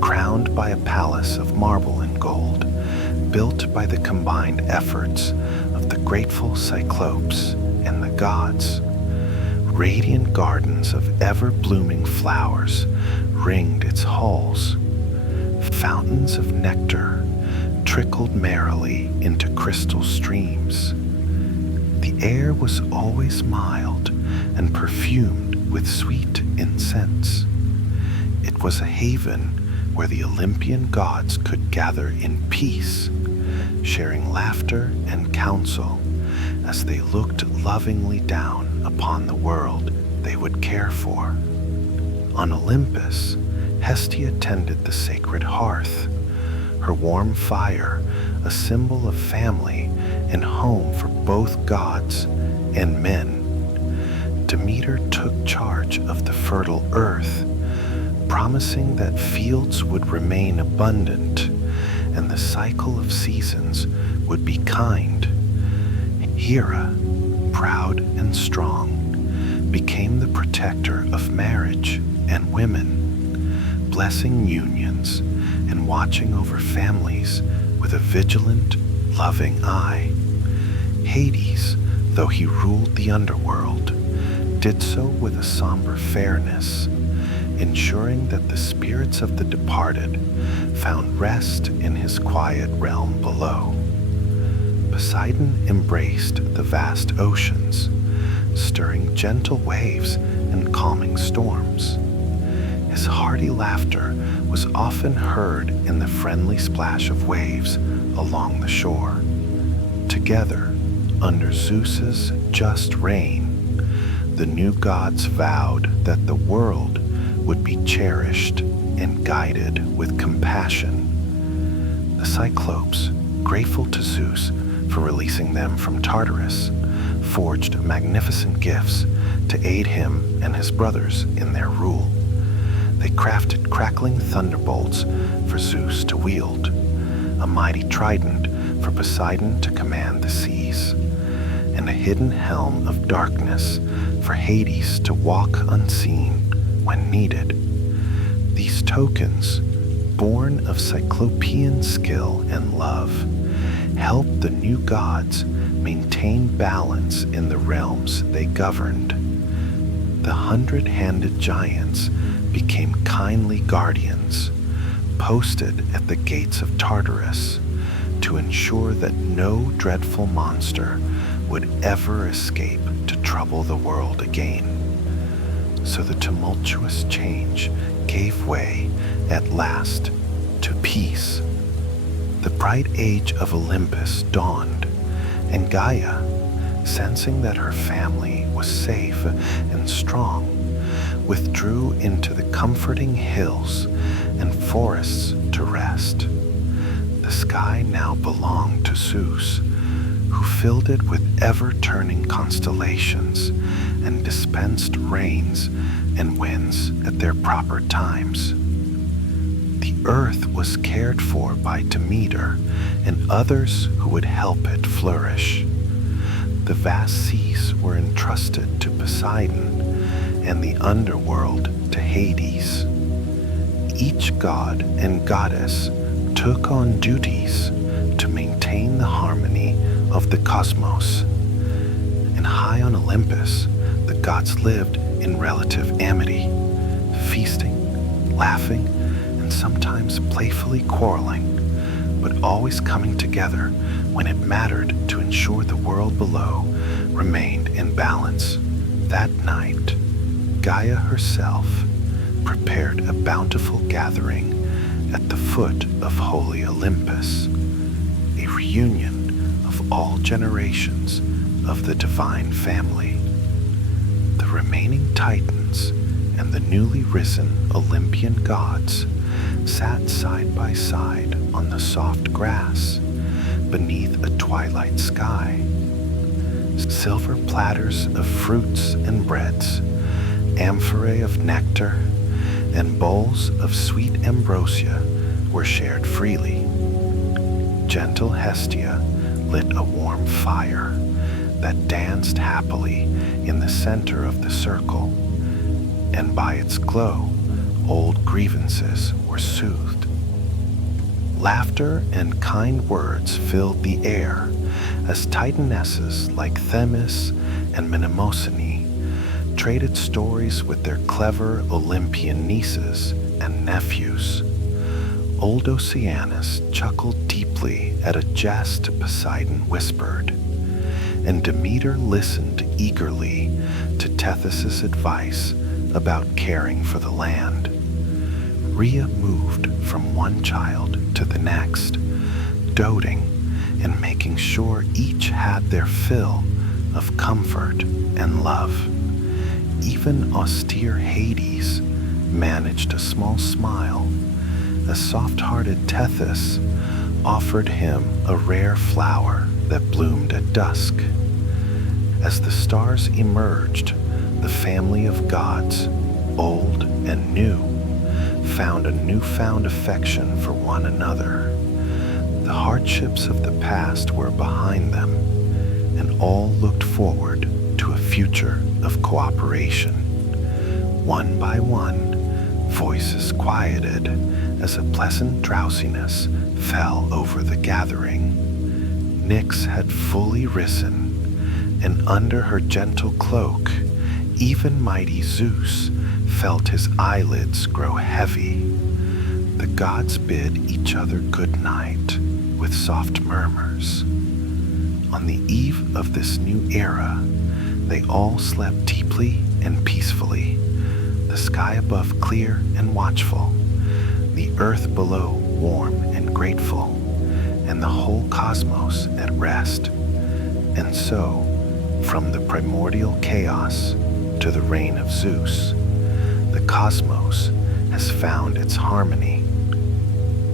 crowned by a palace of marble and gold, built by the combined efforts of the grateful Cyclopes and the gods. Radiant gardens of ever-blooming flowers ringed its halls. Fountains of nectar trickled merrily into crystal streams. The air was always mild and perfumed with sweet incense. It was a haven where the Olympian gods could gather in peace, sharing laughter and counsel as they looked lovingly down upon the world they would care for. On Olympus, Hestia tended the sacred hearth, her warm fire a symbol of family and home for both gods and men. Demeter took charge of the fertile earth, promising that fields would remain abundant and the cycle of seasons would be kind. Hera, proud and strong, became the protector of marriage and women, blessing unions and watching over families with a vigilant, loving eye. Hades, though he ruled the underworld, did so with a somber fairness, ensuring that the spirits of the departed found rest in his quiet realm below. Poseidon embraced the vast oceans, stirring gentle waves and calming storms. His hearty laughter was often heard in the friendly splash of waves along the shore. Together, under Zeus's just reign, the new gods vowed that the world would be cherished and guided with compassion. The Cyclopes, grateful to Zeus for releasing them from Tartarus, forged magnificent gifts to aid him and his brothers in their rule. They crafted crackling thunderbolts for Zeus to wield, a mighty trident for Poseidon to command the seas, and a hidden helm of darkness for Hades to walk unseen when needed. These tokens, born of Cyclopean skill and love, helped the new gods maintain balance in the realms they governed. The 100-handed giants became kindly guardians, posted at the gates of Tartarus to ensure that no dreadful monster would ever escape to trouble the world again. So the tumultuous change gave way at last to peace. The bright age of Olympus dawned, and Gaia, sensing that her family was safe and strong, withdrew into the comforting hills and forests to rest. The sky now belonged to Zeus, who filled it with ever-turning constellations and dispensed rains and winds at their proper times. The earth was cared for by Demeter and others who would help it flourish. The vast seas were entrusted to Poseidon and the underworld to Hades. Each god and goddess took on duties to maintain the harmony of the cosmos. And high on Olympus, the gods lived in relative amity, feasting, laughing, and sometimes playfully quarreling, but always coming together when it mattered to ensure the world below remained in balance. That night, Gaia herself prepared a bountiful gathering at the foot of holy Olympus, a reunion of all generations of the divine family. The remaining titans and the newly risen Olympian gods sat side by side on the soft grass beneath a twilight sky. Silver platters of fruits and breads, amphorae of nectar, and bowls of sweet ambrosia were shared freely. Gentle Hestia lit a warm fire that danced happily in the center of the circle, and by its glow, old grievances were soothed. Laughter and kind words filled the air as titanesses like Themis and Mnemosyne traded stories with their clever Olympian nieces and nephews. Old Oceanus chuckled deeply at a jest Poseidon whispered, and Demeter listened eagerly to Tethys' advice about caring for the land. Rhea moved from one child to the next, doting and making sure each had their fill of comfort and love. Even austere Hades managed a small smile as soft-hearted Tethys offered him a rare flower that bloomed at dusk. As the stars emerged, the family of gods, old and new, found a newfound affection for one another. The hardships of the past were behind them, and all looked forward to a future of cooperation. One by one, voices quieted as a pleasant drowsiness fell over the gathering. Nyx had fully risen, and under her gentle cloak, even mighty Zeus felt his eyelids grow heavy. The gods bid each other good night with soft murmurs. On the eve of this new era, they all slept deeply and peacefully, the sky above clear and watchful, the earth below warm and grateful, and the whole cosmos at rest. And so, from the primordial chaos to the reign of Zeus, the cosmos has found its harmony.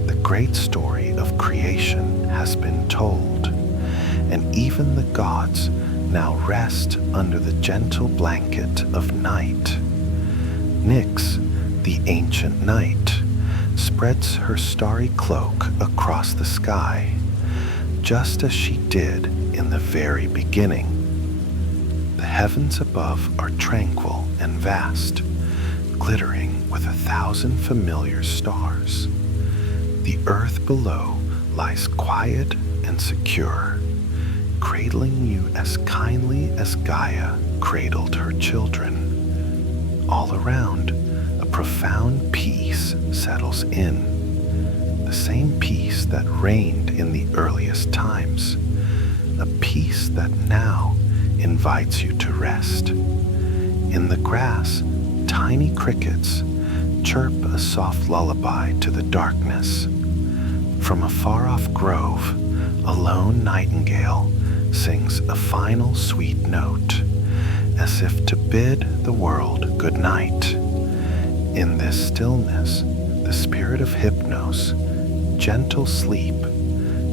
The great story of creation has been told, and even the gods now rest under the gentle blanket of night. Nyx, the ancient night, spreads her starry cloak across the sky, just as she did in the very beginning. The heavens above are tranquil and vast, glittering with 1,000 familiar stars. The earth below lies quiet and secure, cradling you as kindly as Gaia cradled her children. All around, a profound peace settles in, the same peace that reigned in the earliest times, a peace that now invites you to rest. In the grass, tiny crickets chirp a soft lullaby to the darkness. From a far-off grove, a lone nightingale sings a final sweet note, as if to bid the world good night. In this stillness, the spirit of Hypnos, gentle sleep,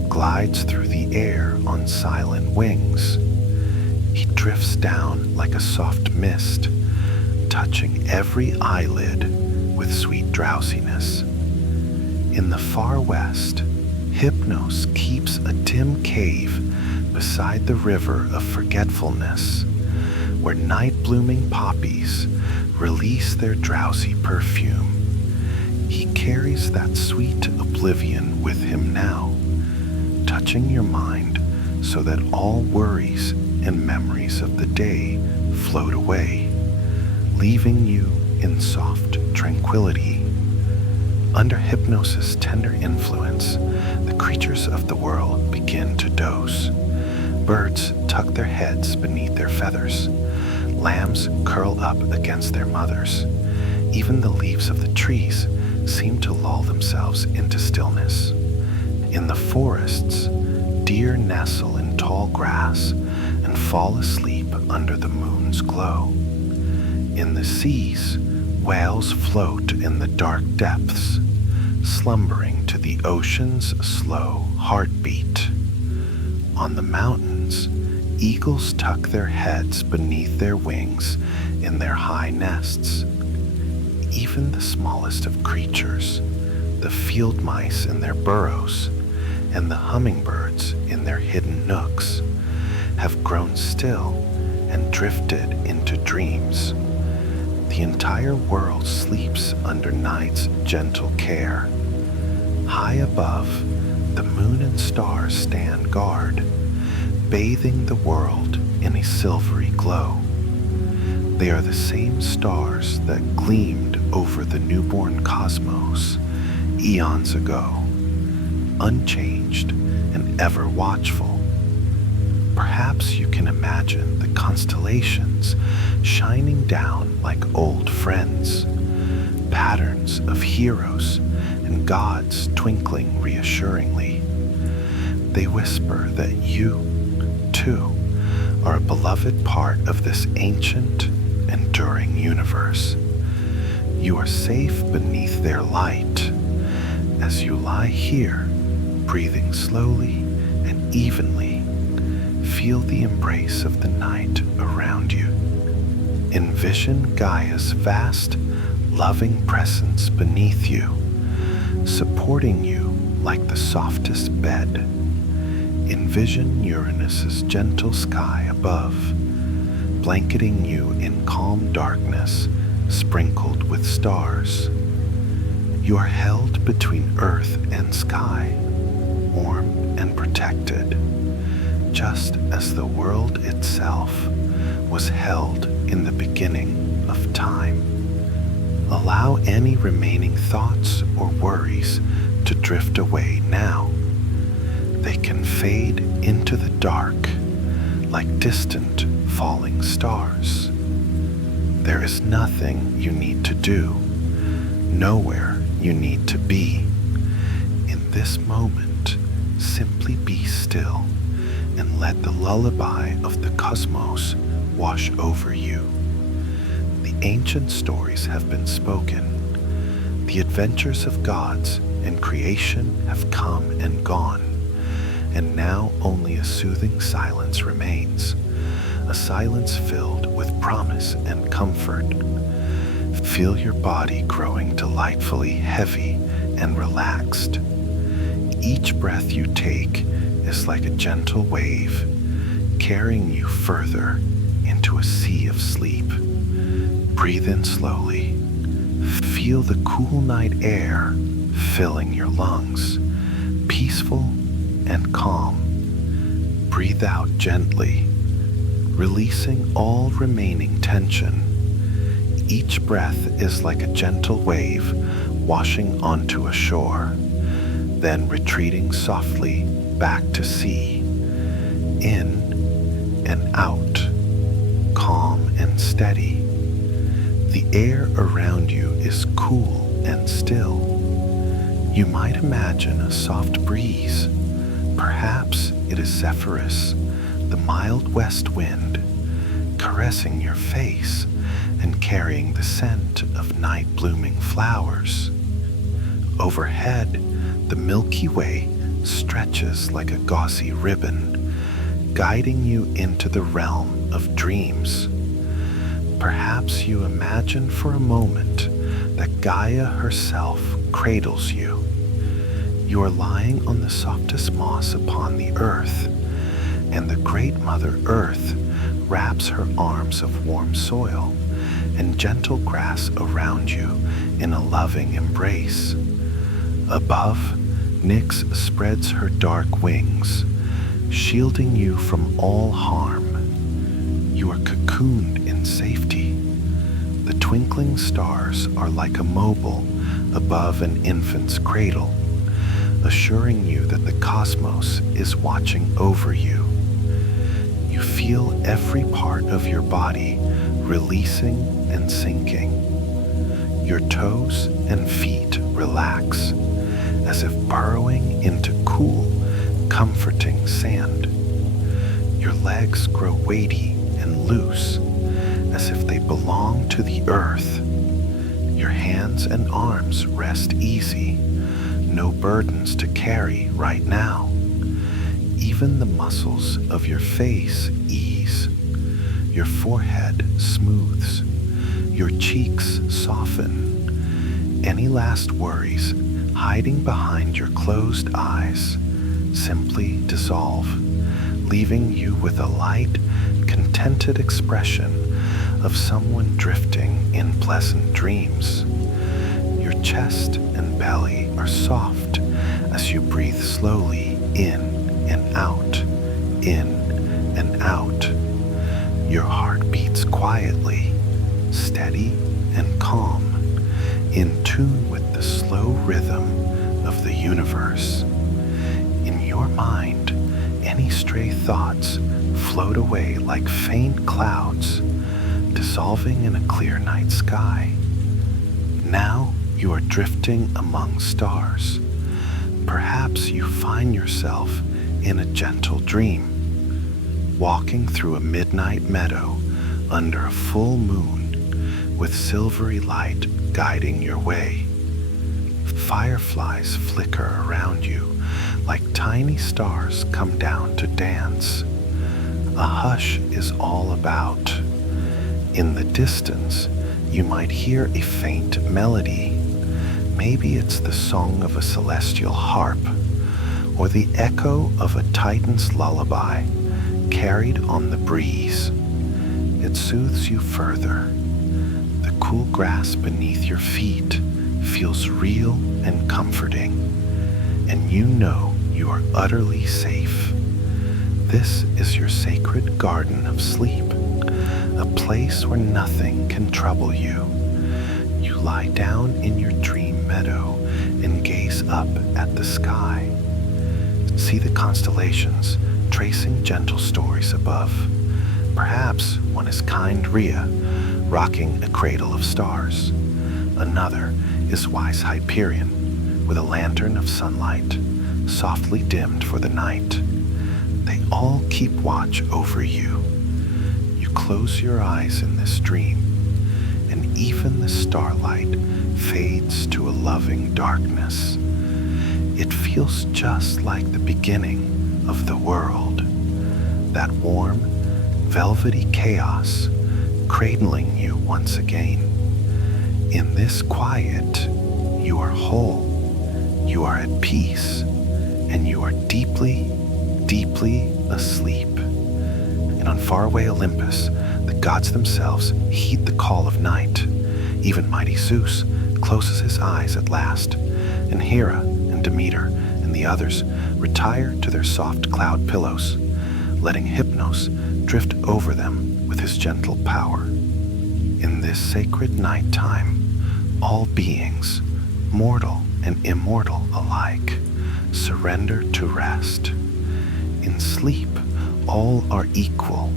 glides through the air on silent wings. He drifts down like a soft mist, touching every eyelid with sweet drowsiness. In the far west, Hypnos keeps a dim cave beside the river of forgetfulness, where night-blooming poppies release their drowsy perfume. He carries that sweet oblivion with him now, touching your mind so that all worries and memories of the day float away, leaving you in soft tranquility. Under Hypnos' tender influence, the creatures of the world begin to doze. Birds tuck their heads beneath their feathers. Lambs curl up against their mothers. Even the leaves of the trees seem to lull themselves into stillness. In the forests, deer nestle in tall grass and fall asleep under the moon's glow. In the seas, Whales float in the dark depths, slumbering to the ocean's slow heartbeat. On the mountains, eagles tuck their heads beneath their wings in their high nests. Even the smallest of creatures, the field mice in their burrows and the hummingbirds in their hidden nooks, have grown still and drifted into dreams. The entire world sleeps under night's gentle care. High above, the moon and stars stand guard, bathing the world in a silvery glow. They are the same stars that gleamed over the newborn cosmos eons ago, unchanged and ever watchful. Perhaps you can imagine the constellations shining down like old friends, patterns of heroes and gods twinkling reassuringly. They whisper that you, too, are a beloved part of this ancient, enduring universe. You are safe beneath their light as you lie here, breathing slowly and evenly. Feel the embrace of the night around you. Envision Gaia's vast, loving presence beneath you, supporting you like the softest bed. Envision Uranus's gentle sky above, blanketing you in calm darkness sprinkled with stars. You are held between earth and sky, warm and protected, just as the world itself was held in the beginning of time. Allow any remaining thoughts or worries to drift away now. They can fade into the dark like distant falling stars. There is nothing you need to do, nowhere you need to be. In this moment, simply be still and let the lullaby of the cosmos wash over you. The ancient stories have been spoken. The adventures of gods and creation have come and gone, and now only a soothing silence remains, a silence filled with promise and comfort. Feel your body growing delightfully heavy and relaxed. Each breath you take is like a gentle wave, carrying you further into a sea of sleep. Breathe in slowly. Feel the cool night air filling your lungs, peaceful and calm. Breathe out gently, releasing all remaining tension. Each breath is like a gentle wave washing onto a shore, then retreating softly back to sea. In and out, calm and steady. The air around you is cool and still. You might imagine a soft breeze. Perhaps it is Zephyrus, the mild west wind, caressing your face and carrying the scent of night-blooming flowers. Overhead, the Milky Way stretches like a gauzy ribbon, guiding you into the realm of dreams. Perhaps you imagine for a moment that Gaia herself cradles you. You are lying on the softest moss upon the earth, and the great Mother Earth wraps her arms of warm soil and gentle grass around you in a loving embrace. Above, Nyx spreads her dark wings, shielding you from all harm. You are cocooned in safety. The twinkling stars are like a mobile above an infant's cradle, assuring you that the cosmos is watching over you. You feel every part of your body releasing and sinking. Your toes and feet relax, as if burrowing into cool, comforting sand. Your legs grow weighty and loose, as if they belong to the earth. Your hands and arms rest easy, no burdens to carry right now. Even the muscles of your face ease. Your forehead smooths. Your cheeks soften. Any last worries hiding behind your closed eyes simply dissolve, leaving you with a light, contented expression of someone drifting in pleasant dreams. Your chest and belly are soft as you breathe slowly in and out, in and out. Your heart beats quietly, steady and calm, in tune with the slow rhythm of the universe. In your mind, any stray thoughts float away like faint clouds, dissolving in a clear night sky. Now you are drifting among stars. Perhaps you find yourself in a gentle dream, walking through a midnight meadow under a full moon with silvery light guiding your way. Fireflies flicker around you like tiny stars come down to dance. A hush is all about. In the distance, you might hear a faint melody. Maybe it's the song of a celestial harp, or the echo of a titan's lullaby carried on the breeze. It soothes you further. The cool grass beneath your feet feels real and comforting, and you know you are utterly safe. This is your sacred garden of sleep, a place where nothing can trouble you. You lie down in your dream meadow and gaze up at the sky. See the constellations tracing gentle stories above. Perhaps one is kind Rhea, rocking a cradle of stars. Another is wise Hyperion, with a lantern of sunlight, softly dimmed for the night. They all keep watch over you. You close your eyes in this dream, and even the starlight fades to a loving darkness. It feels just like the beginning of the world, that warm, velvety chaos cradling you once again. In this quiet, you are whole, you are at peace, and you are deeply, deeply asleep. And on faraway Olympus, the gods themselves heed the call of night. Even mighty Zeus closes his eyes at last, and Hera and Demeter and the others retire to their soft cloud pillows, letting Hypnos drift over them with his gentle power. In this sacred night time, all beings, mortal and immortal alike, surrender to rest. In sleep, all are equal,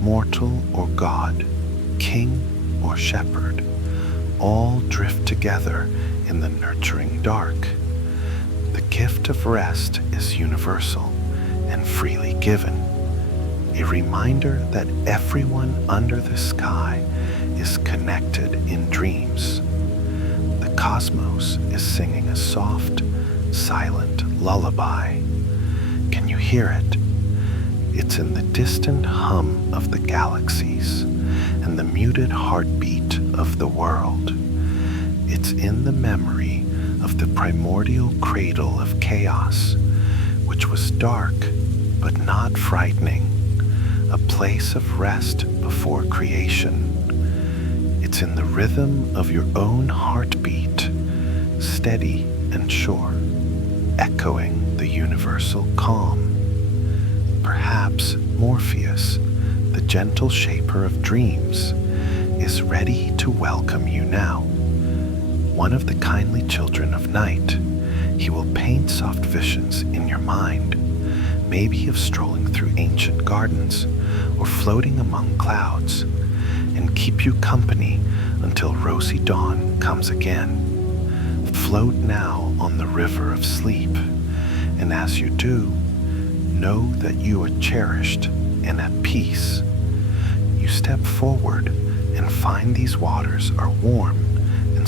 mortal or god, king or shepherd, all drift together in the nurturing dark. The gift of rest is universal and freely given, a reminder that everyone under the sky is connected in dreams. The cosmos is singing a soft, silent lullaby. Can you hear it? It's in the distant hum of the galaxies and the muted heartbeat of the world. It's in the memory of the primordial cradle of chaos, which was dark but not frightening, a place of rest before creation. It's in the rhythm of your own heartbeat, steady and sure, echoing the universal calm. Perhaps Morpheus, the gentle shaper of dreams, is ready to welcome you now. One of the kindly children of night, he will paint soft visions in your mind, maybe of strolling through ancient gardens or floating among clouds, and keep you company until rosy dawn comes again. Float now on the river of sleep, and as you do, know that you are cherished and at peace. You step forward and find these waters are warm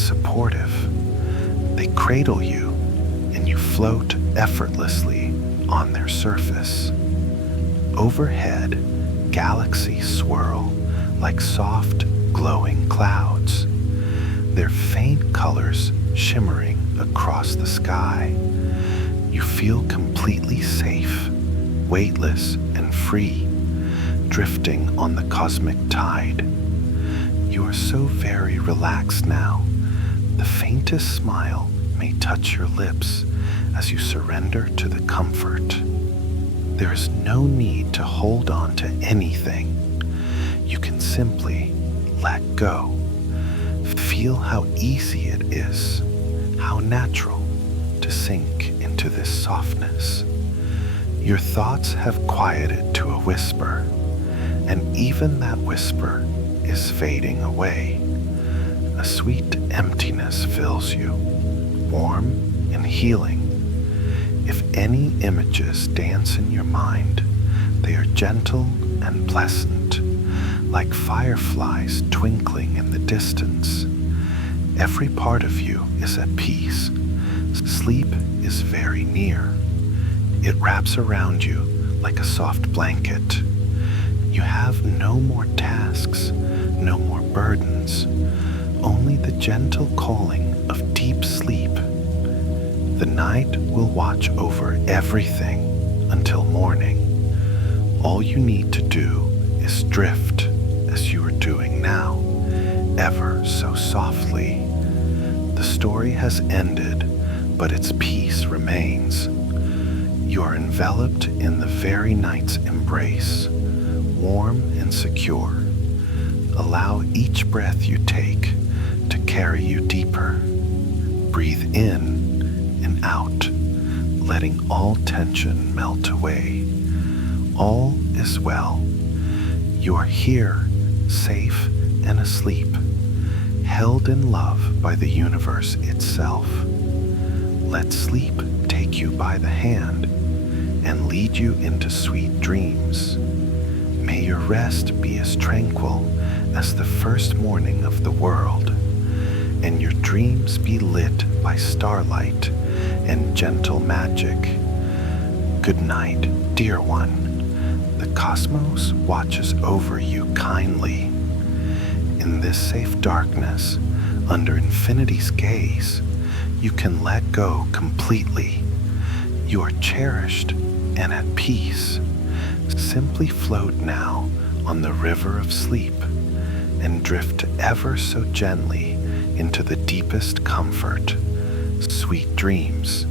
and supportive. They cradle you, and you float effortlessly on their surface. Overhead, galaxies swirl like soft, glowing clouds, their faint colors shimmering across the sky. You feel completely safe, weightless and free, drifting on the cosmic tide. You are so very relaxed now. The faintest smile may touch your lips as you surrender to the comfort. There is no need to hold on to anything. You can simply let go. Feel how easy it is, how natural to sink into this softness. Your thoughts have quieted to a whisper, and even that whisper is fading away. A sweet emptiness fills you, warm and healing. If any images dance in your mind, they are gentle and pleasant, like fireflies twinkling in the distance. Every part of you is at peace. Sleep is very near. It wraps around you like a soft blanket. You have no more tasks, no more burdens, only the gentle calling of deep sleep. The night will watch over everything until morning. All you need to do is drift as you are doing now, ever so softly. The story has ended, but its peace remains. You are enveloped in the very night's embrace, warm and secure. Allow each breath you take to carry you deeper. Breathe in and out, letting all tension melt away. All is well. You are here, safe and asleep, held in love by the universe itself. Let sleep take you by the hand and lead you into sweet dreams. May your rest be as tranquil as the first morning of the world, and your dreams be lit by starlight and gentle magic. Good night, dear one. The cosmos watches over you kindly. In this safe darkness, under infinity's gaze, you can let go completely. You are cherished and at peace. Simply float now on the river of sleep and drift ever so gently into the deepest comfort. Sweet dreams